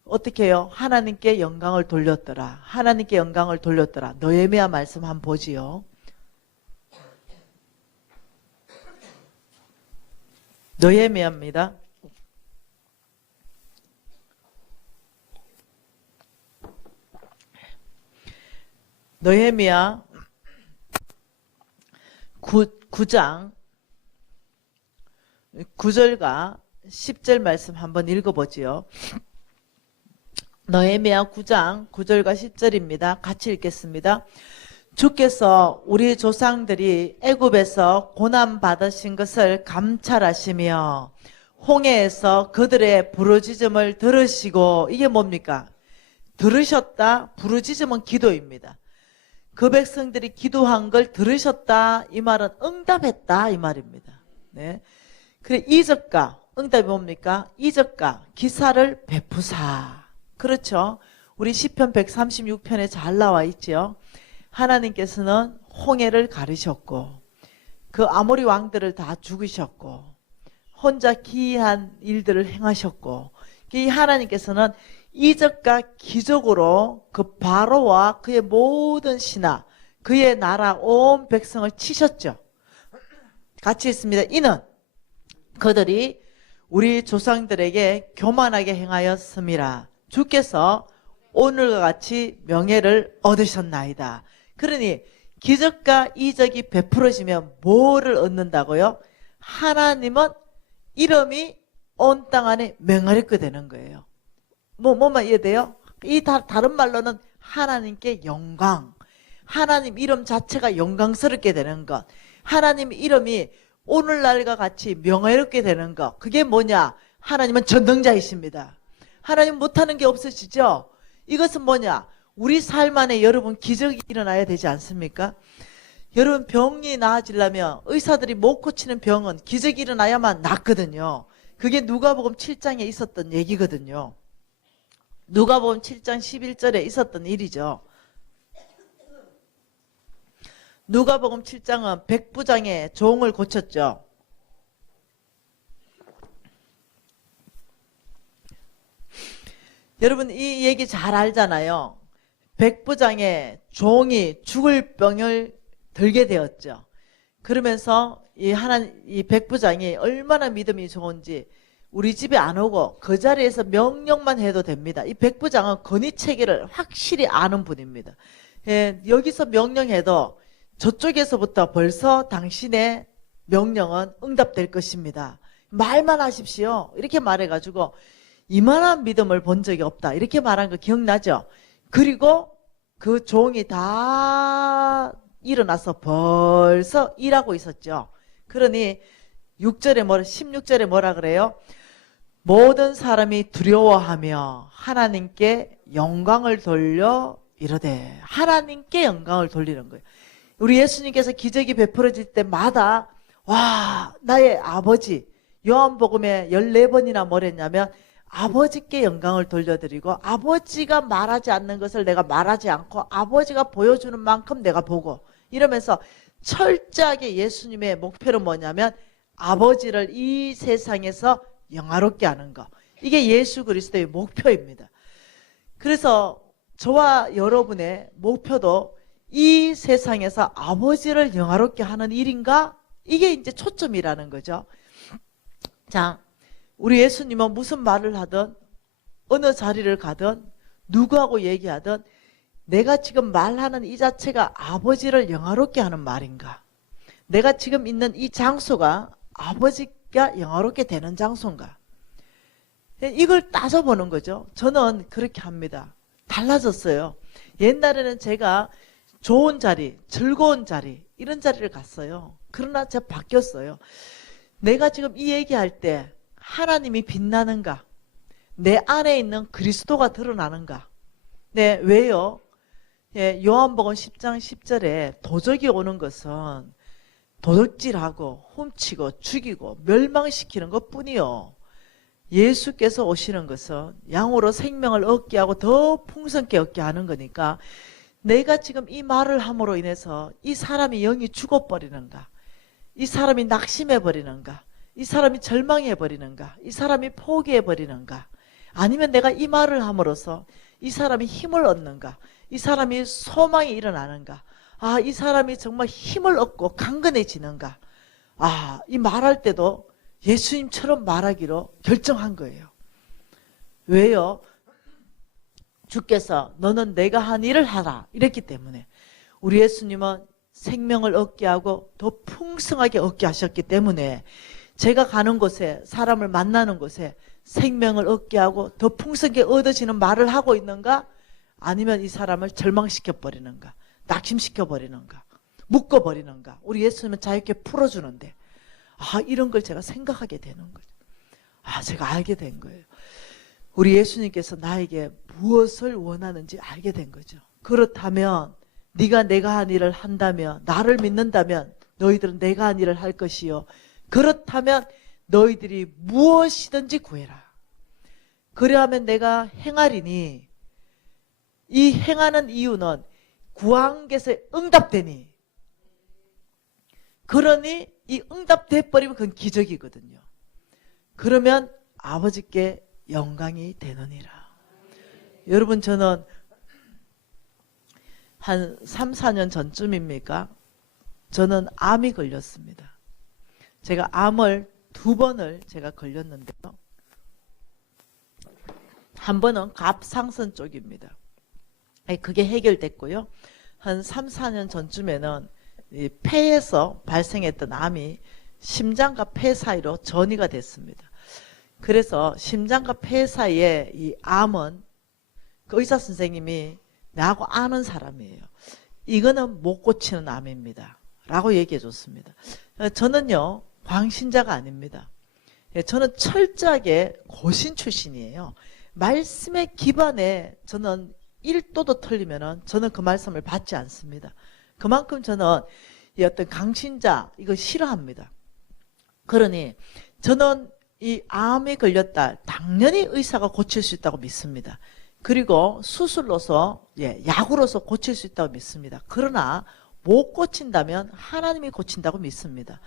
어떻게 해요? 하나님께 영광을 돌렸더라. 하나님께 영광을 돌렸더라. 느헤미야 말씀 한번 보지요. 느헤미야입니다. 느헤미야 9장 9절과 10절 말씀 한번 읽어보지요. 느헤미야 9장 9절과 10절입니다. 같이 읽겠습니다. 주께서 우리 조상들이 애굽에서 고난받으신 것을 감찰하시며 홍해에서 그들의 부르짖음을 들으시고, 이게 뭡니까? 들으셨다. 부르짖음은 기도입니다. 그 백성들이 기도한 걸 들으셨다. 이 말은 응답했다. 이 말입니다. 네. 그래, 이적과, 응답이 뭡니까? 이적과 기사를 베푸사. 그렇죠. 우리 시편 136편에 잘 나와 있죠. 하나님께서는 홍해를 가르셨고 그 아모리 왕들을 다 죽이셨고 혼자 기이한 일들을 행하셨고, 이 하나님께서는 이적과 기적으로 그 바로와 그의 모든 신하, 그의 나라 온 백성을 치셨죠. 같이 있습니다. 이는 그들이 우리 조상들에게 교만하게 행하였음이라. 주께서 오늘과 같이 명예를 얻으셨나이다. 그러니 기적과 이적이 베풀어지면 뭐를 얻는다고요? 하나님은 이름이 온 땅 안에 명예롭게 되는 거예요. 뭐만 이해돼요? 이 다른 말로는 하나님께 영광, 하나님 이름 자체가 영광스럽게 되는 것, 하나님 이름이 오늘날과 같이 명예롭게 되는 것. 그게 뭐냐? 하나님은 전능자이십니다. 하나님 못하는 게 없으시죠? 이것은 뭐냐? 우리 삶 안에 여러분 기적이 일어나야 되지 않습니까? 여러분 병이 나아지려면 의사들이 못 고치는 병은 기적이 일어나야만 낫거든요. 그게 누가복음 7장에 있었던 얘기거든요. 누가복음 7장 11절에 있었던 일이죠. 누가복음 7장은 백부장의 종을 고쳤죠. 여러분 이 얘기 잘 알잖아요. 백부장의 종이 죽을 병을 들게 되었죠. 그러면서 이 백부장이 얼마나 믿음이 좋은지 우리 집에 안 오고 그 자리에서 명령만 해도 됩니다. 이 백부장은 권위체계를 확실히 아는 분입니다. 여기서 명령해도 저쪽에서부터 벌써 당신의 명령은 응답될 것입니다. 말만 하십시오. 이렇게 말해가지고 이만한 믿음을 본 적이 없다. 이렇게 말한 거 기억나죠? 그리고 그 종이 다 일어나서 벌써 일하고 있었죠. 그러니 16절에 뭐라 그래요? 모든 사람이 두려워하며 하나님께 영광을 돌려 이르되, 하나님께 영광을 돌리는 거예요. 우리 예수님께서 기적이 베풀어질 때마다 와, 나의 아버지, 요한복음에 14번이나 뭐랬냐면 아버지께 영광을 돌려드리고, 아버지가 말하지 않는 것을 내가 말하지 않고 아버지가 보여주는 만큼 내가 보고, 이러면서 철저하게 예수님의 목표는 뭐냐면 아버지를 이 세상에서 영화롭게 하는 거. 이게 예수 그리스도의 목표입니다. 그래서 저와 여러분의 목표도 이 세상에서 아버지를 영화롭게 하는 일인가? 이게 이제 초점이라는 거죠. 자, 우리 예수님은 무슨 말을 하든 어느 자리를 가든 누구하고 얘기하든 내가 지금 말하는 이 자체가 아버지를 영화롭게 하는 말인가? 내가 지금 있는 이 장소가 아버지가 영화롭게 되는 장소인가? 이걸 따져보는 거죠. 저는 그렇게 합니다. 달라졌어요. 옛날에는 제가 좋은 자리, 즐거운 자리, 이런 자리를 갔어요. 그러나 제가 바뀌었어요. 내가 지금 이 얘기할 때 하나님이 빛나는가? 내 안에 있는 그리스도가 드러나는가? 네, 왜요? 요한복음 10장 10절에 도적이 오는 것은 도둑질하고 훔치고 죽이고 멸망시키는 것뿐이요. 예수께서 오시는 것은 양으로 생명을 얻게 하고 더 풍성케 얻게 하는 거니까, 내가 지금 이 말을 함으로 인해서 이 사람이 영이 죽어버리는가? 이 사람이 낙심해버리는가? 이 사람이 절망해버리는가? 이 사람이 포기해버리는가? 아니면 내가 이 말을 함으로써 이 사람이 힘을 얻는가? 이 사람이 소망이 일어나는가? 아, 이 사람이 정말 힘을 얻고 강건해지는가? 아, 이 말할 때도 예수님처럼 말하기로 결정한 거예요. 왜요? 주께서 너는 내가 한 일을 하라 이랬기 때문에. 우리 예수님은 생명을 얻게 하고 더 풍성하게 얻게 하셨기 때문에 제가 가는 곳에, 사람을 만나는 곳에 생명을 얻게 하고 더 풍성하게 얻어지는 말을 하고 있는가? 아니면 이 사람을 절망시켜 버리는가? 낙심시켜 버리는가? 묶어 버리는가? 우리 예수님은 자유롭게 풀어주는데, 아, 이런 걸 제가 생각하게 되는 거죠. 아, 제가 알게 된 거예요. 우리 예수님께서 나에게 무엇을 원하는지 알게 된 거죠. 그렇다면 네가 내가 한 일을 한다면, 나를 믿는다면 너희들은 내가 한 일을 할 것이요. 그렇다면 너희들이 무엇이든지 구해라. 그래야면 내가 행하리니, 이 행하는 이유는 구한 것에 응답되니. 그러니 이 응답돼 버리면 그건 기적이거든요. 그러면 아버지께 영광이 되느니라. 여러분, 저는 한 3, 4년 전쯤입니까? 저는 암이 걸렸습니다. 제가 암을 2번을 제가 걸렸는데요. 한 번은 갑상선 쪽입니다. 그게 해결됐고요. 한 3, 4년 전쯤에는 이 폐에서 발생했던 암이 심장과 폐 사이로 전이가 됐습니다. 그래서 심장과 폐 사이에 이 암은 그 의사 선생님이 나하고 아는 사람이에요. 이거는 못 고치는 암입니다. 라고 얘기해 줬습니다. 저는요, 광신자가 아닙니다. 저는 철저하게 고신 출신이에요. 말씀의 기반에 저는 1도도 틀리면은 저는 그 말씀을 받지 않습니다. 그만큼 저는 이 어떤 강신자, 이거 싫어합니다. 그러니 저는 이 암에 걸렸다, 당연히 의사가 고칠 수 있다고 믿습니다. 그리고 수술로서, 약으로서 고칠 수 있다고 믿습니다. 그러나 못 고친다면 하나님이 고친다고 믿습니다.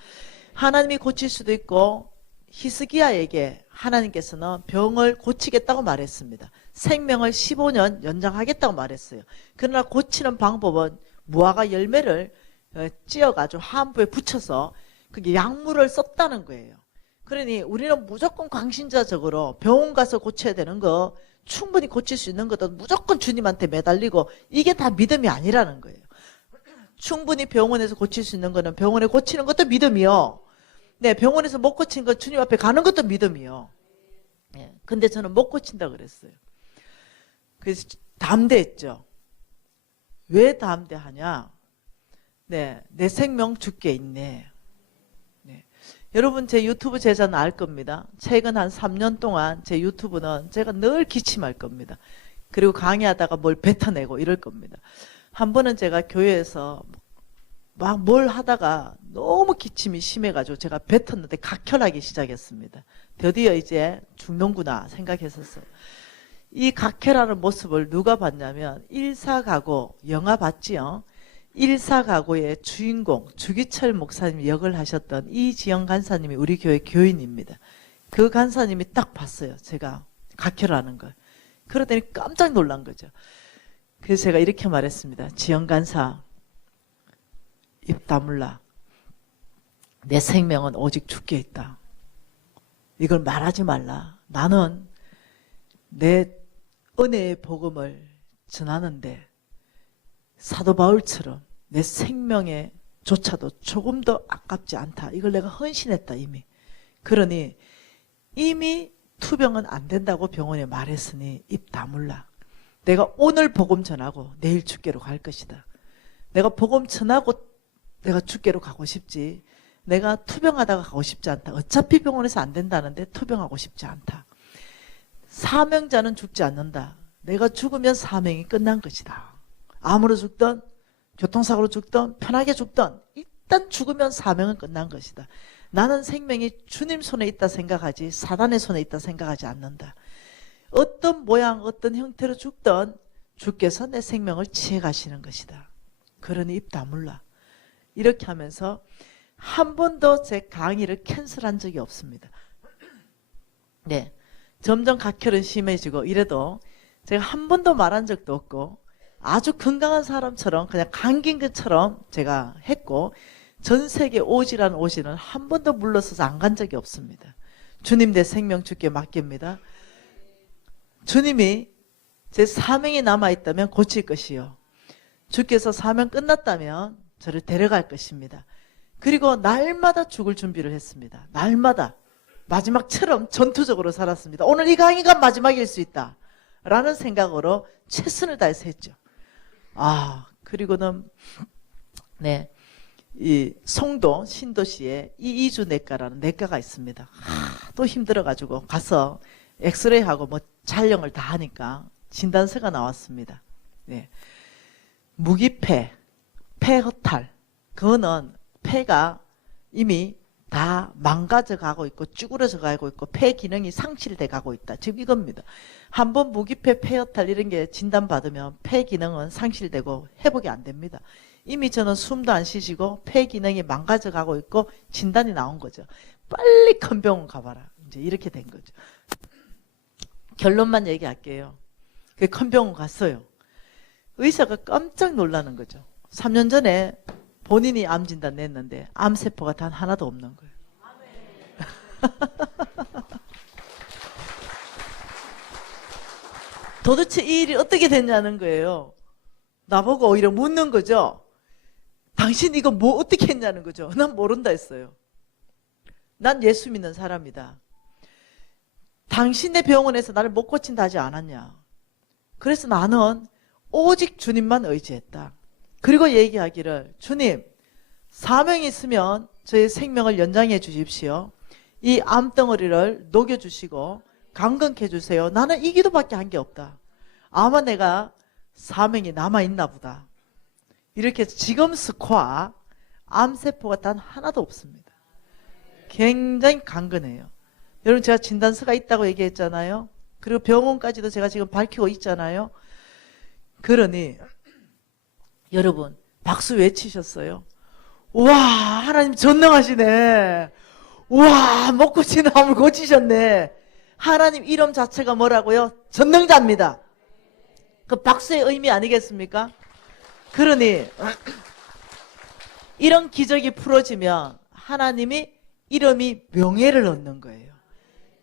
하나님이 고칠 수도 있고 히스기야에게 하나님께서는 병을 고치겠다고 말했습니다. 생명을 15년 연장하겠다고 말했어요. 그러나 고치는 방법은 무화과 열매를 찧어가지고 하안부에 붙여서 그게 약물을 썼다는 거예요. 그러니 우리는 무조건 광신자적으로 병원 가서 고쳐야 되는 거, 충분히 고칠 수 있는 것도 무조건 주님한테 매달리고 이게 다 믿음이 아니라는 거예요. 충분히 병원에서 고칠 수 있는 거는 병원에 고치는 것도 믿음이요. 네, 병원에서 못 고친 거 주님 앞에 가는 것도 믿음이요. 네, 근데 저는 못 고친다 그랬어요. 그래서 담대했죠. 왜 담대하냐? 네, 내 생명 죽게 있네. 네. 여러분 제 유튜브 제자는 알 겁니다. 최근 한 3년 동안 제 유튜브는 제가 늘 기침할 겁니다. 그리고 강의하다가 뭘 뱉어내고 이럴 겁니다. 한 번은 제가 교회에서 막 뭘 하다가 너무 기침이 심해가지고 제가 뱉었는데 각혈하기 시작했습니다. 드디어 이제 죽는구나 생각했었어요. 이 각혈하는 모습을 누가 봤냐면 일사가고 영화 봤지요? 일사가고의 주인공 주기철 목사님 역을 하셨던 이지영 간사님이 우리 교회 교인입니다. 그 간사님이 딱 봤어요. 제가 각혈하는 걸. 그러더니 깜짝 놀란 거죠. 그래서 제가 이렇게 말했습니다. 지영 간사, 입 다물라. 내 생명은 오직 죽게 있다. 이걸 말하지 말라. 나는 내 은혜의 복음을 전하는데 사도 바울처럼 내 생명에 조차도 조금 더 아깝지 않다. 이걸 내가 헌신했다 이미. 그러니 이미 투병은 안 된다고 병원에 말했으니 입 다물라. 내가 오늘 복음 전하고 내일 죽게로 갈 것이다. 내가 복음 전하고 내가 죽게로 가고 싶지. 내가 투병하다가 가고 싶지 않다. 어차피 병원에서 안 된다는데 투병하고 싶지 않다. 사명자는 죽지 않는다. 내가 죽으면 사명이 끝난 것이다. 암으로 죽든 교통사고로 죽든 편하게 죽든 일단 죽으면 사명은 끝난 것이다. 나는 생명이 주님 손에 있다 생각하지 사단의 손에 있다 생각하지 않는다. 어떤 모양 어떤 형태로 죽든 주께서 내 생명을 취해 가시는 것이다. 그러니 입 다물라. 이렇게 하면서 한 번도 제 강의를 캔슬한 적이 없습니다. 네, 점점 각혈은 심해지고 이래도 제가 한 번도 말한 적도 없고 아주 건강한 사람처럼 그냥 감긴 것처럼 제가 했고 전 세계 오지란 오지는 한 번도 물러서서 안 간 적이 없습니다. 주님 내 생명 주께 맡깁니다. 주님이 제 사명이 남아있다면 고칠 것이요. 주께서 사명 끝났다면 저를 데려갈 것입니다. 그리고 날마다 죽을 준비를 했습니다. 날마다 마지막처럼 전투적으로 살았습니다. 오늘 이 강의가 마지막일 수 있다 라는 생각으로 최선을 다해서 했죠. 그리고는 네, 이 송도 신도시에 이이주 내과라는 내과가 있습니다. 또 힘들어가지고 가서 엑스레이하고 뭐 촬영을 다 하니까 진단서가 나왔습니다. 네. 무기폐, 폐허탈. 그거는 폐가 이미 다 망가져 가고 있고 쭈그러져 가고 있고 폐 기능이 상실돼 가고 있다. 지금 이겁니다. 한번 무기폐, 폐허탈 이런 게 진단받으면 폐 기능은 상실되고 회복이 안 됩니다. 이미 저는 숨도 안 쉬시고 폐 기능이 망가져 가고 있고 진단이 나온 거죠. 빨리 큰 병원 가봐라. 이제 이렇게 된 거죠. 결론만 얘기할게요. 큰 병원 갔어요. 의사가 깜짝 놀라는 거죠. 3년 전에 본인이 암 진단 냈는데 암세포가 단 하나도 없는 거예요. 도대체 이 일이 어떻게 됐냐는 거예요. 나보고 오히려 묻는 거죠. 당신 이거 뭐 어떻게 했냐는 거죠. 난 모른다 했어요. 난 예수 믿는 사람이다. 당신의 병원에서 나를 못 고친다 하지 않았냐. 그래서 나는 오직 주님만 의지했다. 그리고 얘기하기를 주님 사명이 있으면 저의 생명을 연장해 주십시오. 이 암덩어리를 녹여주시고 강건케 해주세요. 나는 이 기도밖에 한 게 없다. 아마 내가 사명이 남아있나 보다. 이렇게 해서 지금 스코어 암세포가 단 하나도 없습니다. 굉장히 강건해요. 여러분 제가 진단서가 있다고 얘기했잖아요. 그리고 병원까지도 제가 지금 밝히고 있잖아요. 그러니 여러분 박수 외치셨어요. 와, 하나님 전능하시네. 와, 못 고치는 나무를 고치셨네. 하나님 이름 자체가 뭐라고요? 전능자입니다. 그 박수의 의미 아니겠습니까? 그러니 이런 기적이 풀어지면 하나님이 이름이 명예를 얻는 거예요.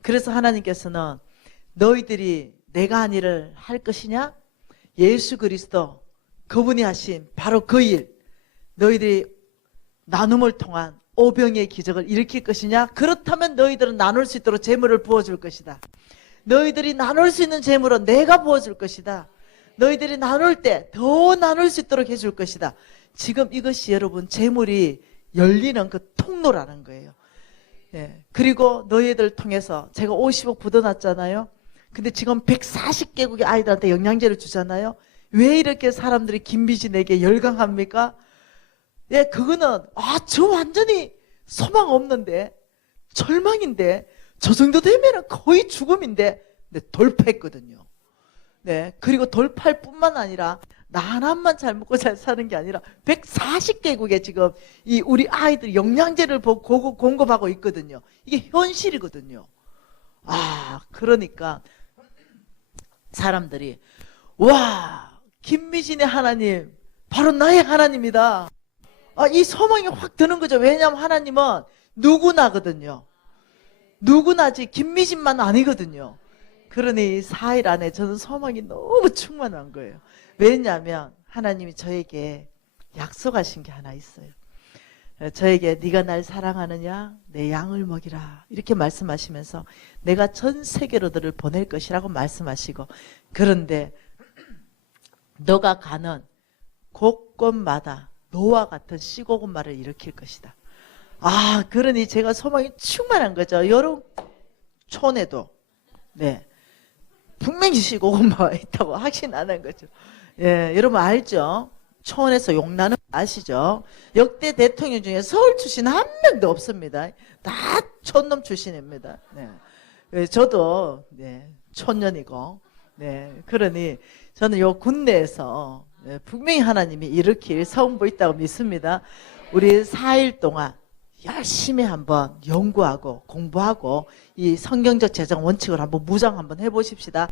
그래서 하나님께서는 너희들이 내가 한 일을 할 것이냐? 예수 그리스도 그분이 하신 바로 그 일, 너희들이 나눔을 통한 오병의 기적을 일으킬 것이냐? 그렇다면 너희들은 나눌 수 있도록 재물을 부어줄 것이다. 너희들이 나눌 수 있는 재물은 내가 부어줄 것이다. 너희들이 나눌 때 더 나눌 수 있도록 해줄 것이다. 지금 이것이 여러분 재물이 열리는 그 통로라는 거예요. 예. 그리고 너희들 통해서 제가 50억 붓어놨잖아요. 근데 지금 140개국의 아이들한테 영양제를 주잖아요. 왜 이렇게 사람들이 김비진에게 열광합니까? 예, 그거는 저 완전히 소망 없는데 절망인데 저 정도 되면 거의 죽음인데 돌파했거든요. 네, 그리고 돌파할 뿐만 아니라 나 하나만 잘 먹고 잘 사는 게 아니라 140개국에 지금 이 우리 아이들 영양제를 공급하고 있거든요. 이게 현실이거든요. 그러니까 사람들이 와, 김미진의 하나님 바로 나의 하나님이다. 이 소망이 확 드는 거죠. 왜냐하면 하나님은 누구나거든요. 누구나지 김미진만 아니거든요. 그러니 4일 안에 저는 소망이 너무 충만한 거예요. 왜냐하면 하나님이 저에게 약속하신 게 하나 있어요. 저에게 네가 날 사랑하느냐? 내 양을 먹이라. 이렇게 말씀하시면서 내가 전 세계로 너를 보낼 것이라고 말씀하시고, 그런데 너가 가는 곳곳마다 노와 같은 씨고구마를 일으킬 것이다. 그러니 제가 소망이 충만한 거죠. 여러 촌에도 네, 분명히 씨고구마가 있다고 확신하는 거죠. 예, 여러분 알죠? 촌에서 용나는 아시죠? 역대 대통령 중에 서울 출신 한 명도 없습니다. 다 촌놈 출신입니다. 네. 저도 촌년이고, 그러니 저는 요 군내에서 분명히 하나님이 일으킬 성부 있다고 믿습니다. 우리 4일 동안 열심히 한번 연구하고 공부하고 이 성경적 재정 원칙을 한번 무장 한번 해보십시다.